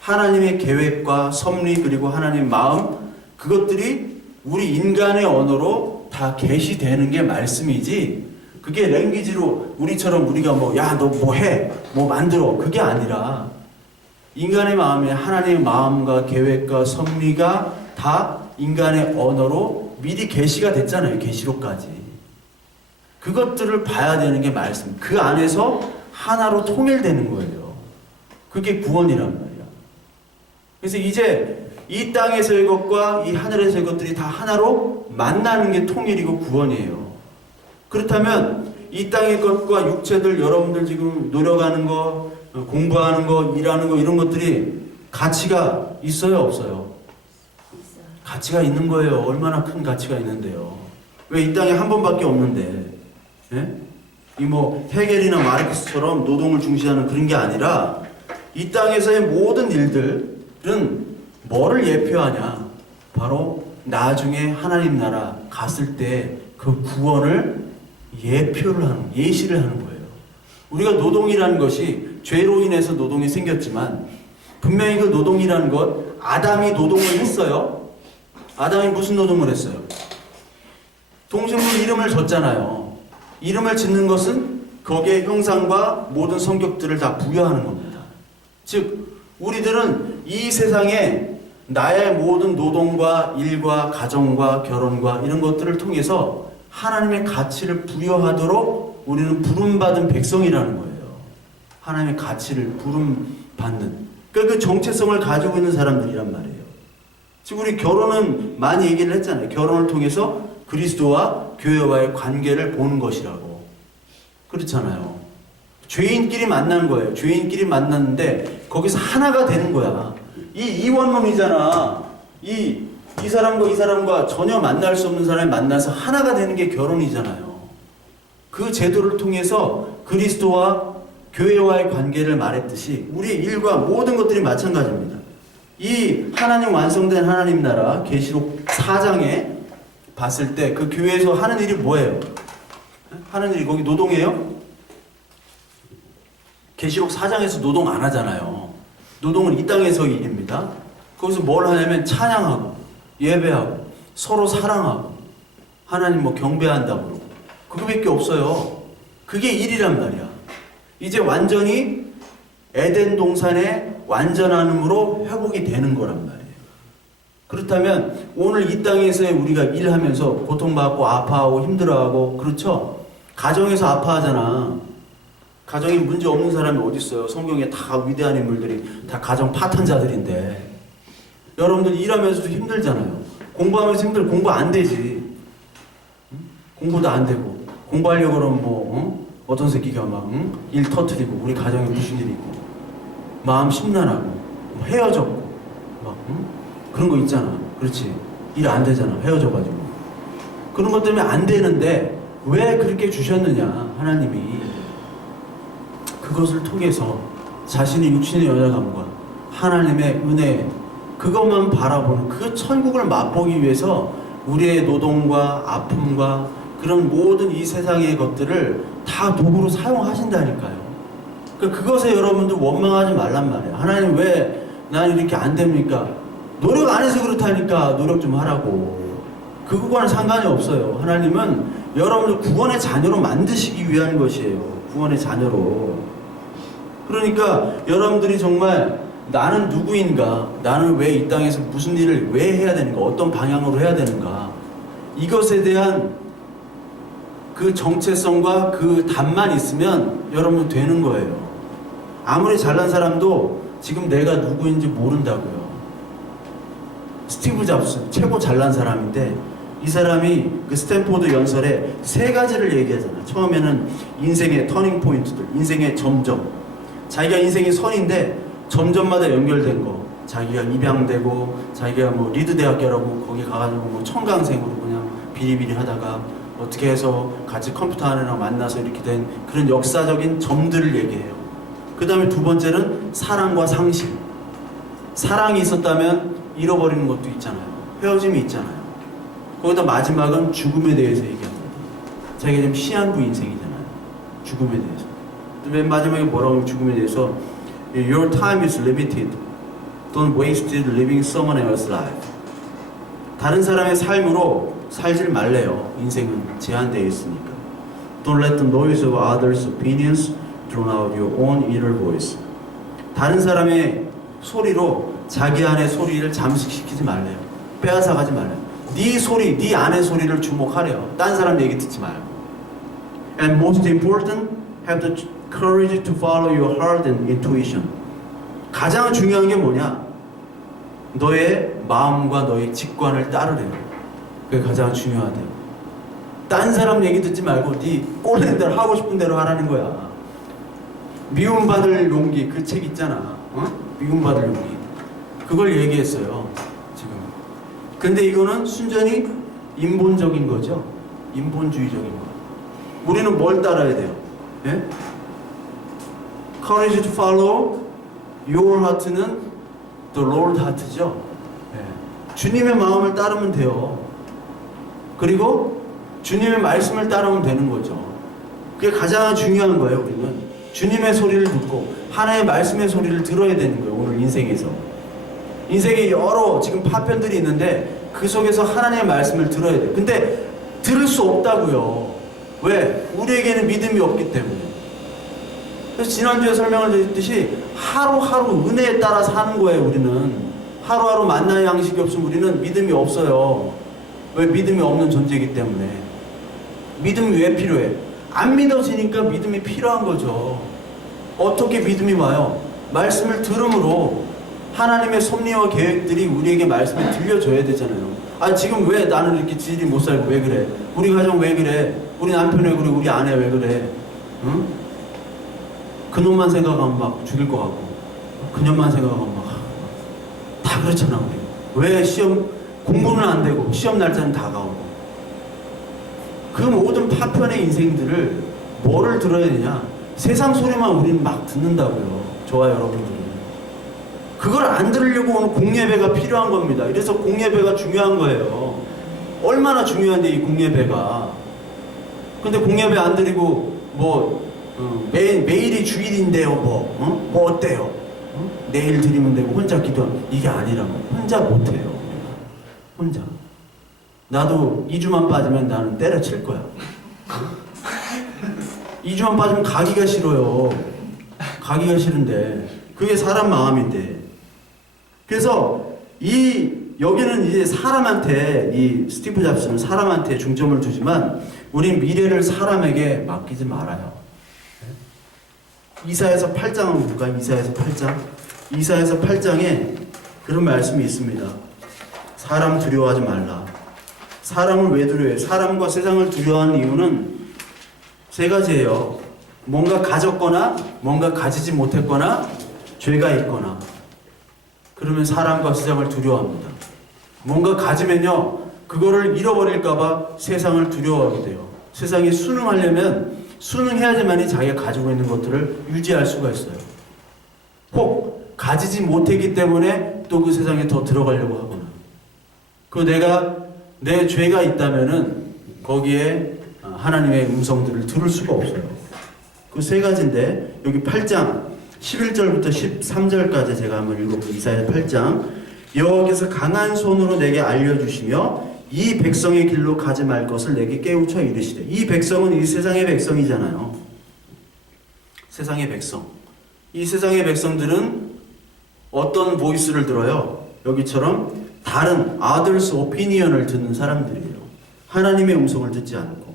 하나님의 계획과 섭리 그리고 하나님의 마음, 그것들이 우리 인간의 언어로 다 계시되는 게 말씀이지, 그게 랭귀지로 우리처럼 우리가 야 너 뭐 해, 뭐 만들어, 그게 아니라 인간의 마음에 하나님의 마음과 계획과 섭리가 다 인간의 언어로 미리 계시가 됐잖아요. 계시록까지. 그것들을 봐야 되는 게 말씀. 그 안에서 하나로 통일되는 거예요. 그게 구원이란 말이야. 그래서 이제 이 땅에서의 것과 이 하늘에서의 것들이 다 하나로 만나는 게 통일이고 구원이에요. 그렇다면 이 땅의 것과 육체들, 여러분들 지금 노력하는 거, 공부하는 거, 일하는 거, 이런 것들이 가치가 있어요, 없어요? 가치가 있는 거예요. 얼마나 큰 가치가 있는데요. 왜 이 땅에 한 번밖에 없는데, 예? 헤겔이나 마르크스처럼 노동을 중시하는 그런 게 아니라, 이 땅에서의 모든 일들은 뭐를 예표하냐? 바로 나중에 하나님 나라 갔을 때 그 구원을 예시를 하는 거예요. 우리가 노동이라는 것이 죄로 인해서 노동이 생겼지만, 분명히 그 노동이라는 것, 아담이 노동을 했어요. 아담이 무슨 노동을 했어요? 동식물 이름을 줬잖아요. 이름을 짓는 것은 거기에 형상과 모든 성격들을 다 부여하는 겁니다. 즉, 우리들은 이 세상에 나의 모든 노동과 일과 가정과 결혼과 이런 것들을 통해서 하나님의 가치를 부여하도록 우리는 부름받은 백성이라는 거예요. 하나님의 가치를 부름받는. 그러니까 그 정체성을 가지고 있는 사람들이란 말이에요. 지금 우리 결혼은 많이 얘기를 했잖아요. 결혼을 통해서 그리스도와 교회와의 관계를 보는 것이라고. 그렇잖아요. 죄인끼리 만난 거예요. 죄인끼리 만났는데 거기서 하나가 되는 거야. 이 이원론이잖아. 이 사람과 이 사람과 전혀 만날 수 없는 사람이 만나서 하나가 되는 게 결혼이잖아요. 그 제도를 통해서 그리스도와 교회와의 관계를 말했듯이 우리 일과 모든 것들이 마찬가지입니다. 이 하나님 완성된 하나님 나라 계시록 4장에 봤을 때 그 교회에서 하는 일이 뭐예요? 하는 일이 거기 노동이에요? 계시록 4장에서 노동 안 하잖아요. 노동은 이 땅에서의 일입니다. 거기서 뭘 하냐면 찬양하고 예배하고 서로 사랑하고 하나님 경배한다고 그러고 그거밖에 없어요. 그게 일이란 말이야. 이제 완전히 에덴 동산의 완전함으로 회복이 되는 거란 말이에요. 그렇다면 오늘 이 땅에서의 우리가 일하면서 고통받고 아파하고 힘들어하고 그렇죠? 가정에서 아파하잖아. 가정에 문제 없는 사람이 어디 있어요? 성경에 다 위대한 인물들이 다 가정 파탄자들인데 여러분들 일하면서도 힘들잖아요. 공부하면서 공부 안 되지. 공부도 안 되고 공부하려고 그러면 어떤 새끼가 일 터뜨리고 우리 가정에 무슨 일이 있고 마음 심란하고 헤어졌고 그런 거 있잖아. 그렇지. 일 안 되잖아. 헤어져가지고 그런 것 때문에 안 되는데 왜 그렇게 주셨느냐 하나님이. 그것을 통해서 자신의 육신의 연약함과 하나님의 은혜 그것만 바라보는 그 천국을 맛보기 위해서 우리의 노동과 아픔과 그런 모든 이 세상의 것들을 다 도구로 사용하신다니까요. 그러니까 그것에 여러분들 원망하지 말란 말이에요. 하나님 왜 난 이렇게 안 됩니까? 노력 안 해서 그렇다니까 노력 좀 하라고. 그거와는 상관이 없어요. 하나님은 여러분을 구원의 자녀로 만드시기 위한 것이에요. 구원의 자녀로. 그러니까 여러분들이 정말 나는 누구인가? 나는 왜 이 땅에서 무슨 일을 왜 해야 되는가? 어떤 방향으로 해야 되는가? 이것에 대한 그 정체성과 그 답만 있으면 여러분 되는 거예요. 아무리 잘난 사람도 지금 내가 누구인지 모른다고요. 스티브 잡스 최고 잘난 사람인데 이 사람이 그 스탠포드 연설에 세 가지를 얘기하잖아. 처음에는 인생의 터닝 포인트들, 인생의 점점. 자기가 인생이 선인데 점점마다 연결된 거. 자기가 입양되고 자기가 뭐 리드 대학교라고 거기 가가지고 뭐 청강생으로 그냥 비리비리 하다가 어떻게 해서 같이 컴퓨터 하느라 만나서 이렇게 된 그런 역사적인 점들을 얘기해요. 그 다음에 두 번째는 사랑과 상실. 사랑이 있었다면 잃어버리는 것도 있잖아요. 헤어짐이 있잖아요. 거기다 마지막은 죽음에 대해서 얘기합니다. 자기가 지금 시한부 인생이잖아요. 죽음에 대해서. 맨 마지막에 뭐라고 죽음에 대해서 Your time is limited. Don't waste it living someone else's life. 다른 사람의 삶으로 살질 말래요. 인생은 제한되어 있으니까. Don't let the noise of others' opinions drown out your own inner voice. 다른 사람의 소리로 자기 안의 소리를 잠식시키지 말래요. 빼앗아가지 말래요. 네 소리, 네 안의 소리를 주목하래요. 딴 사람 얘기 듣지 말고. And most important, have the courage to follow your heart and intuition. 가장 중요한 게 뭐냐? 너의 마음과 너의 직관을 따르래요. 그게 가장 중요하대요. 딴 사람 얘기 듣지 말고 네 꼴린 대로 하고 싶은 대로 하라는 거야. 미움받을 용기 그 책 있잖아. 어? 미움받을 용기. 그걸 얘기했어요. 지금. 근데 이거는 순전히 인본적인 거죠. 인본주의적인 거. 우리는 뭘 따라야 돼요? 예? Courage to follow your heart는 the Lord heart죠. 예. 주님의 마음을 따르면 돼요. 그리고 주님의 말씀을 따르면 되는 거죠. 그게 가장 중요한 거예요. 우리는 주님의 소리를 듣고 하나님의 말씀의 소리를 들어야 되는 거예요. 오늘 인생에서. 인생에 여러 지금 파편들이 있는데 그 속에서 하나님의 말씀을 들어야 돼요. 근데 들을 수 없다고요. 왜? 우리에게는 믿음이 없기 때문에. 그래서 지난주에 설명을 드렸듯이 하루하루 은혜에 따라 사는 거예요. 우리는 하루하루 만나의 양식이 없으면 우리는 믿음이 없어요. 왜? 믿음이 없는 존재이기 때문에. 믿음이 왜 필요해? 안 믿어지니까 믿음이 필요한 거죠. 어떻게 믿음이 와요? 말씀을 들음으로 하나님의 섭리와 계획들이 우리에게 말씀을 들려줘야 되잖아요. 아, 지금 왜 나는 이렇게 지질이 못 살고 왜 그래? 우리 가정 왜 그래? 우리 남편 왜 그래? 우리 아내 왜 그래? 응? 그놈만 생각하면 막 죽일 것 같고, 그녀만 생각하면 막 다 그렇잖아. 우리 왜 시험 공부는 안 되고 시험 날짜는 다가오고. 그 모든 파편의 인생들을 뭐를 들어야 되냐? 세상 소리만 우리는 막 듣는다고요. 저와 여러분들은. 그걸 안 들으려고 오늘 공예배가 필요한 겁니다. 이래서 공예배가 중요한 거예요. 얼마나 중요한데 이 공예배가. 근데 공예배 안 드리고 매일이 주일인데요. 뭐 어때요? 내일 드리면 되고 혼자 기도하면 이게 아니라고. 혼자 못해요. 혼자. 나도 2주만 빠지면 나는 때려칠 거야. 2주만 빠지면 가기가 싫어요. 가기가 싫은데 그게 사람 마음인데. 그래서 여기는 이제 사람한테 이 스티브 잡스는 사람한테 중점을 두지만 우린 미래를 사람에게 맡기지 말아요. 이사야서 8장을 볼까요? 이사야서 8장. 이사야서 8장에 그런 말씀이 있습니다. 사람 두려워하지 말라. 사람을 왜 두려워해? 사람과 세상을 두려워하는 이유는 세 가지예요. 뭔가 가졌거나 뭔가 가지지 못했거나 죄가 있거나. 그러면 사람과 세상을 두려워합니다. 뭔가 가지면요 그거를 잃어버릴까봐 세상을 두려워하게 돼요. 세상에 순응하려면 순응해야지만이 자기가 가지고 있는 것들을 유지할 수가 있어요. 혹 가지지 못했기 때문에 또 그 세상에 더 들어가려고 하거나. 내 죄가 있다면은 거기에 하나님의 음성들을 들을 수가 없어요. 그 세 가지인데 여기 8장 11절부터 13절까지 제가 한번 읽어볼게요. 이사야 8장. 여호와께서 강한 손으로 내게 알려주시며 이 백성의 길로 가지 말 것을 내게 깨우쳐 이르시되. 이 백성은 이 세상의 백성이잖아요. 세상의 백성. 이 세상의 백성들은 어떤 보이스를 들어요? 여기처럼 다른 others opinion을 듣는 사람들이에요. 하나님의 음성을 듣지 않고.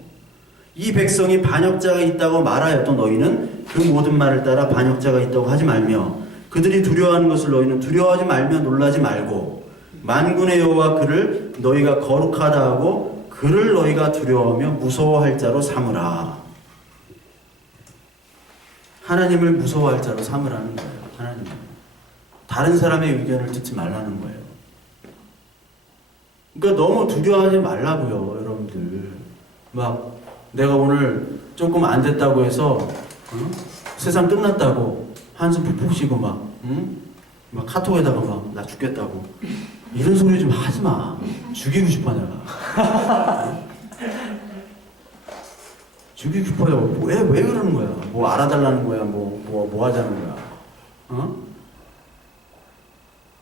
이 백성이 반역자가 있다고 말하여도 너희는 그 모든 말을 따라 반역자가 있다고 하지 말며 그들이 두려워하는 것을 너희는 두려워하지 말며 놀라지 말고 만군의 여호와 그를 너희가 거룩하다 하고 그를 너희가 두려워하며 무서워할 자로 삼으라. 하나님을 무서워할 자로 삼으라는 거예요. 하나님. 다른 사람의 의견을 듣지 말라는 거예요. 그러니까 너무 두려워하지 말라고요, 여러분들. 막 내가 오늘 조금 안 됐다고 해서 세상 끝났다고 한숨 푹푹 쉬고 막 카톡에다가 막 나 죽겠다고 이런 소리 좀 하지 마. 죽이고 싶어 내가. 죽이고 싶어요. 왜 그러는 거야? 뭐 알아달라는 거야? 뭐 하자는 거야?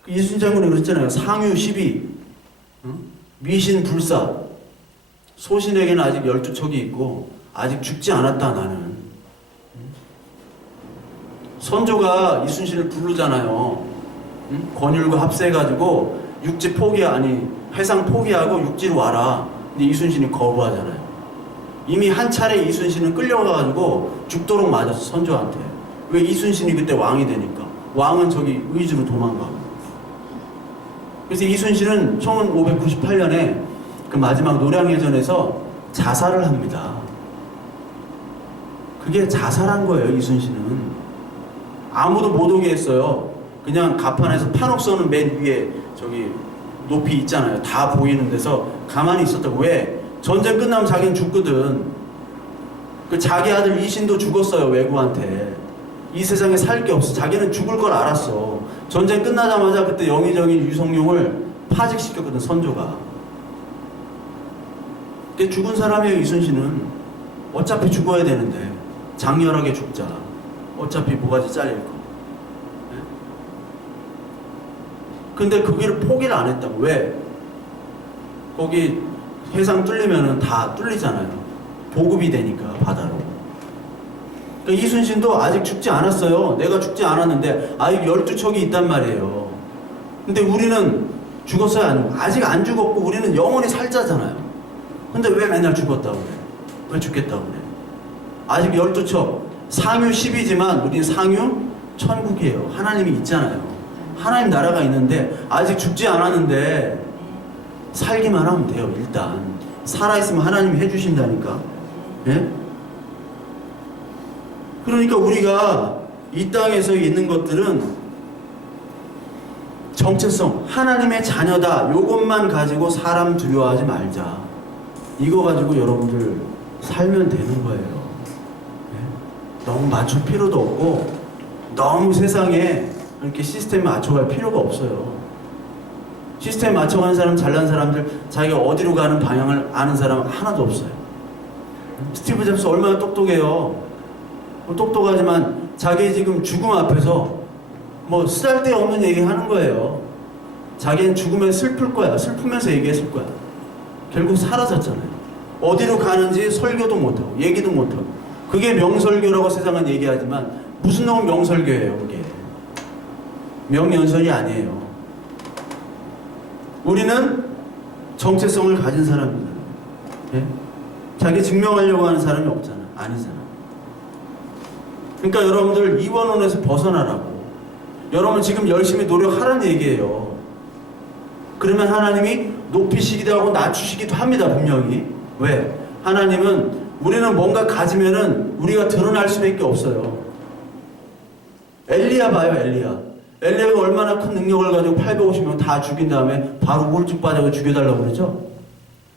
이순신 장군이 그랬잖아요. 상유 12, 미신 불사. 소신에게는 아직 12척이 있고 아직 죽지 않았다 나는. 선조가 이순신을 부르잖아요. 권율과 합세해가지고 해상 포기하고 육지로 와라. 근데 이순신이 거부하잖아요. 이미 한 차례 이순신은 끌려가가지고 죽도록 맞았어, 선조한테. 왜? 이순신이 그때 왕이 되니까. 왕은 저기 의주로 도망가고. 그래서 이순신은 1598년에 그 마지막 노량해전에서 자살을 합니다. 그게 자살한 거예요, 이순신은. 아무도 못 오게 했어요. 그냥 가판에서 판옥선은 맨 위에 저기 높이 있잖아요. 다 보이는 데서 가만히 있었다고. 왜? 전쟁 끝나면 자기는 죽거든. 그 자기 아들 이신도 죽었어요, 왜구한테. 이 세상에 살 게 없어. 자기는 죽을 걸 알았어. 전쟁 끝나자마자 그때 영의정인 유성룡을 파직시켰거든, 선조가. 근데 죽은 사람이에요, 이순신은. 어차피 죽어야 되는데. 장렬하게 죽자. 어차피 모가지 잘릴 거. 근데 거기를 포기를 안 했다고. 왜? 거기 해상 뚫리면은 다 뚫리잖아요. 보급이 되니까, 바다로. 그러니까 이순신도 아직 죽지 않았어요. 내가 죽지 않았는데 아직 12척이 있단 말이에요. 근데 우리는 죽었어요? 아직 안 죽었고 우리는 영원히 살자잖아요. 근데 왜 맨날 죽었다고 그래? 왜 죽겠다고 그래? 아직 12척. 상유 10이지만 우리는 상유 천국이에요. 하나님이 있잖아요. 하나님 나라가 있는데 아직 죽지 않았는데 살기만 하면 돼요. 일단 살아있으면 하나님이 해주신다니까. 예? 그러니까 우리가 이 땅에서 있는 것들은 정체성, 하나님의 자녀다, 요것만 가지고 사람 두려워하지 말자. 이거 가지고 여러분들 살면 되는 거예요. 예? 너무 맞출 필요도 없고 너무 세상에 이렇게 시스템에 맞춰갈 필요가 없어요. 시스템에 맞춰가는 사람, 잘난 사람들, 자기가 어디로 가는 방향을 아는 사람 하나도 없어요. 스티브 잡스 얼마나 똑똑해요. 똑똑하지만 자기 지금 죽음 앞에서 뭐 쓰잘데없는 얘기 하는 거예요. 자기는 죽으면 슬플 거야. 슬프면서 얘기했을 거야. 결국 사라졌잖아요. 어디로 가는지 설교도 못하고 얘기도 못하고. 그게 명설교라고 세상은 얘기하지만 무슨 놈 명설교예요, 그게. 명연설이 아니에요. 우리는 정체성을 가진 사람입니다. 예? 자기 증명하려고 하는 사람이 없잖아. 아니잖아. 그러니까 여러분들 이원론에서 벗어나라고. 여러분 지금 열심히 노력하라는 얘기예요. 그러면 하나님이 높이시기도 하고 낮추시기도 합니다, 분명히. 왜? 하나님은 우리는 뭔가 가지면은 우리가 드러날 수밖에 없어요. 엘리야 봐요, 엘리야. 엘리야가 얼마나 큰 능력을 가지고 850명 다 죽인 다음에 바로 우울증 빠져서 죽여달라고 그러죠?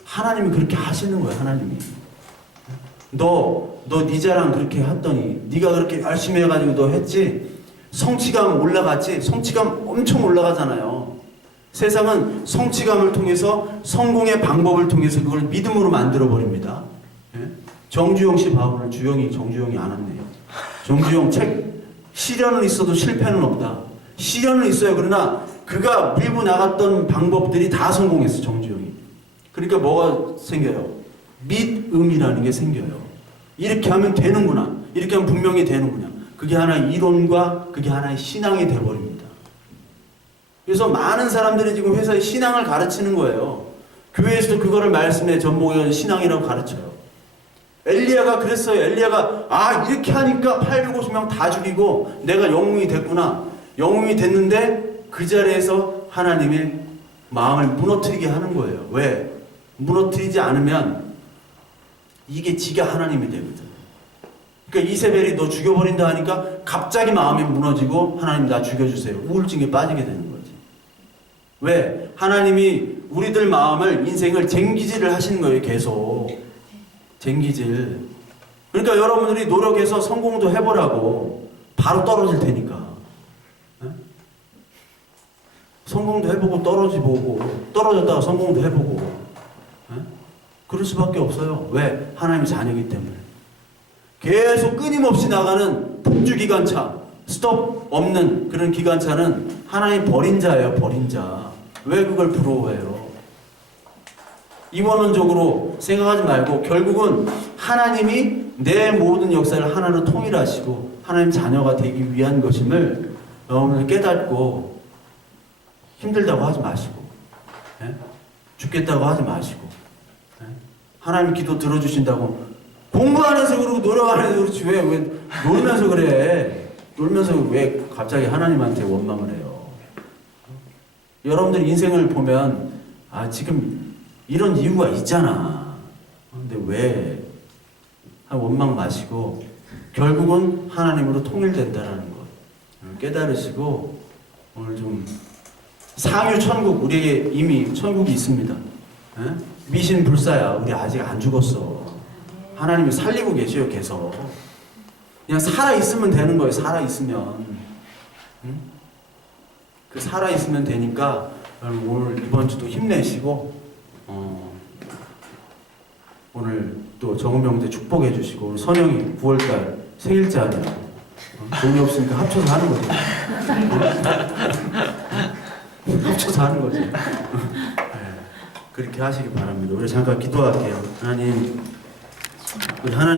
하나님이 그렇게 하시는 거예요, 하나님이. 너 네 자랑 그렇게 했더니, 네가 그렇게 열심히 해가지고 너 했지? 성취감 올라갔지? 성취감 엄청 올라가잖아요. 세상은 성취감을 통해서, 성공의 방법을 통해서 그걸 믿음으로 만들어버립니다. 예? 정주영 씨 봐. 오늘 정주영이 안 왔네요. 정주영 책, 시련은 있어도 실패는 없다. 시련은 있어요. 그러나 그가 밀고 나갔던 방법들이 다 성공했어, 정주영이. 그러니까 뭐가 생겨요? 믿음이라는 게 생겨요. 이렇게 하면 되는구나. 이렇게 하면 분명히 되는구나. 그게 하나의 이론과 그게 하나의 신앙이 돼버립니다. 그래서 많은 사람들이 지금 회사에 신앙을 가르치는 거예요. 교회에서도 그거를 말씀에 전복해서 신앙이라고 가르쳐요. 엘리야가 그랬어요. 엘리야가 이렇게 하니까 850명 다 죽이고 내가 영웅이 됐구나. 영웅이 됐는데 그 자리에서 하나님의 마음을 무너뜨리게 하는 거예요. 왜? 무너뜨리지 않으면 이게 지가 하나님이 되거든. 그러니까 이세벨이 너 죽여버린다 하니까 갑자기 마음이 무너지고 하나님 나 죽여주세요. 우울증에 빠지게 되는 거지. 왜? 하나님이 우리들 마음을 인생을 쟁기질을 하시는 거예요. 계속 쟁기질. 그러니까 여러분들이 노력해서 성공도 해보라고 바로 떨어질 테니까. 네? 성공도 해보고 떨어지고 떨어졌다가 성공도 해보고. 네? 그럴 수밖에 없어요. 왜? 하나님의 자녀이기 때문에. 계속 끊임없이 나가는 폭주기관차, 스톱 없는 그런 기관차는 하나님 버린 자예요. 버린 자. 왜 그걸 부러워해요? 이원론적으로 생각하지 말고 결국은 하나님이 내 모든 역사를 하나로 통일하시고 하나님 자녀가 되기 위한 것임을 여러분들 깨닫고 힘들다고 하지 마시고 예? 죽겠다고 하지 마시고 예? 하나님 기도 들어주신다고 공부 안 해서 그러고 노력 안 해서 그렇지 왜 놀면서 그래. 놀면서 왜 갑자기 하나님한테 원망을 해요. 여러분들 인생을 보면 지금 이런 이유가 있잖아. 근데 왜 원망 마시고 결국은 하나님으로 통일된다는 것 깨달으시고 오늘 좀 상유 천국 우리에게 이미 천국이 있습니다. 에? 미신 불사야. 우리 아직 안 죽었어. 하나님이 살리고 계셔요. 계속 그냥 살아있으면 되는 거예요. 살아있으면 응? 그 살아있으면 되니까 오늘 이번 주도 힘내시고 오늘 또 정은명대 축복해 주시고 우리 선영이 9월달 생일자냐 돈이 없으니까 합쳐서 하는 거지. 합쳐서 하는 거지. 네, 그렇게 하시기 바랍니다. 우리 잠깐 기도할게요. 하나님, 우리 하나님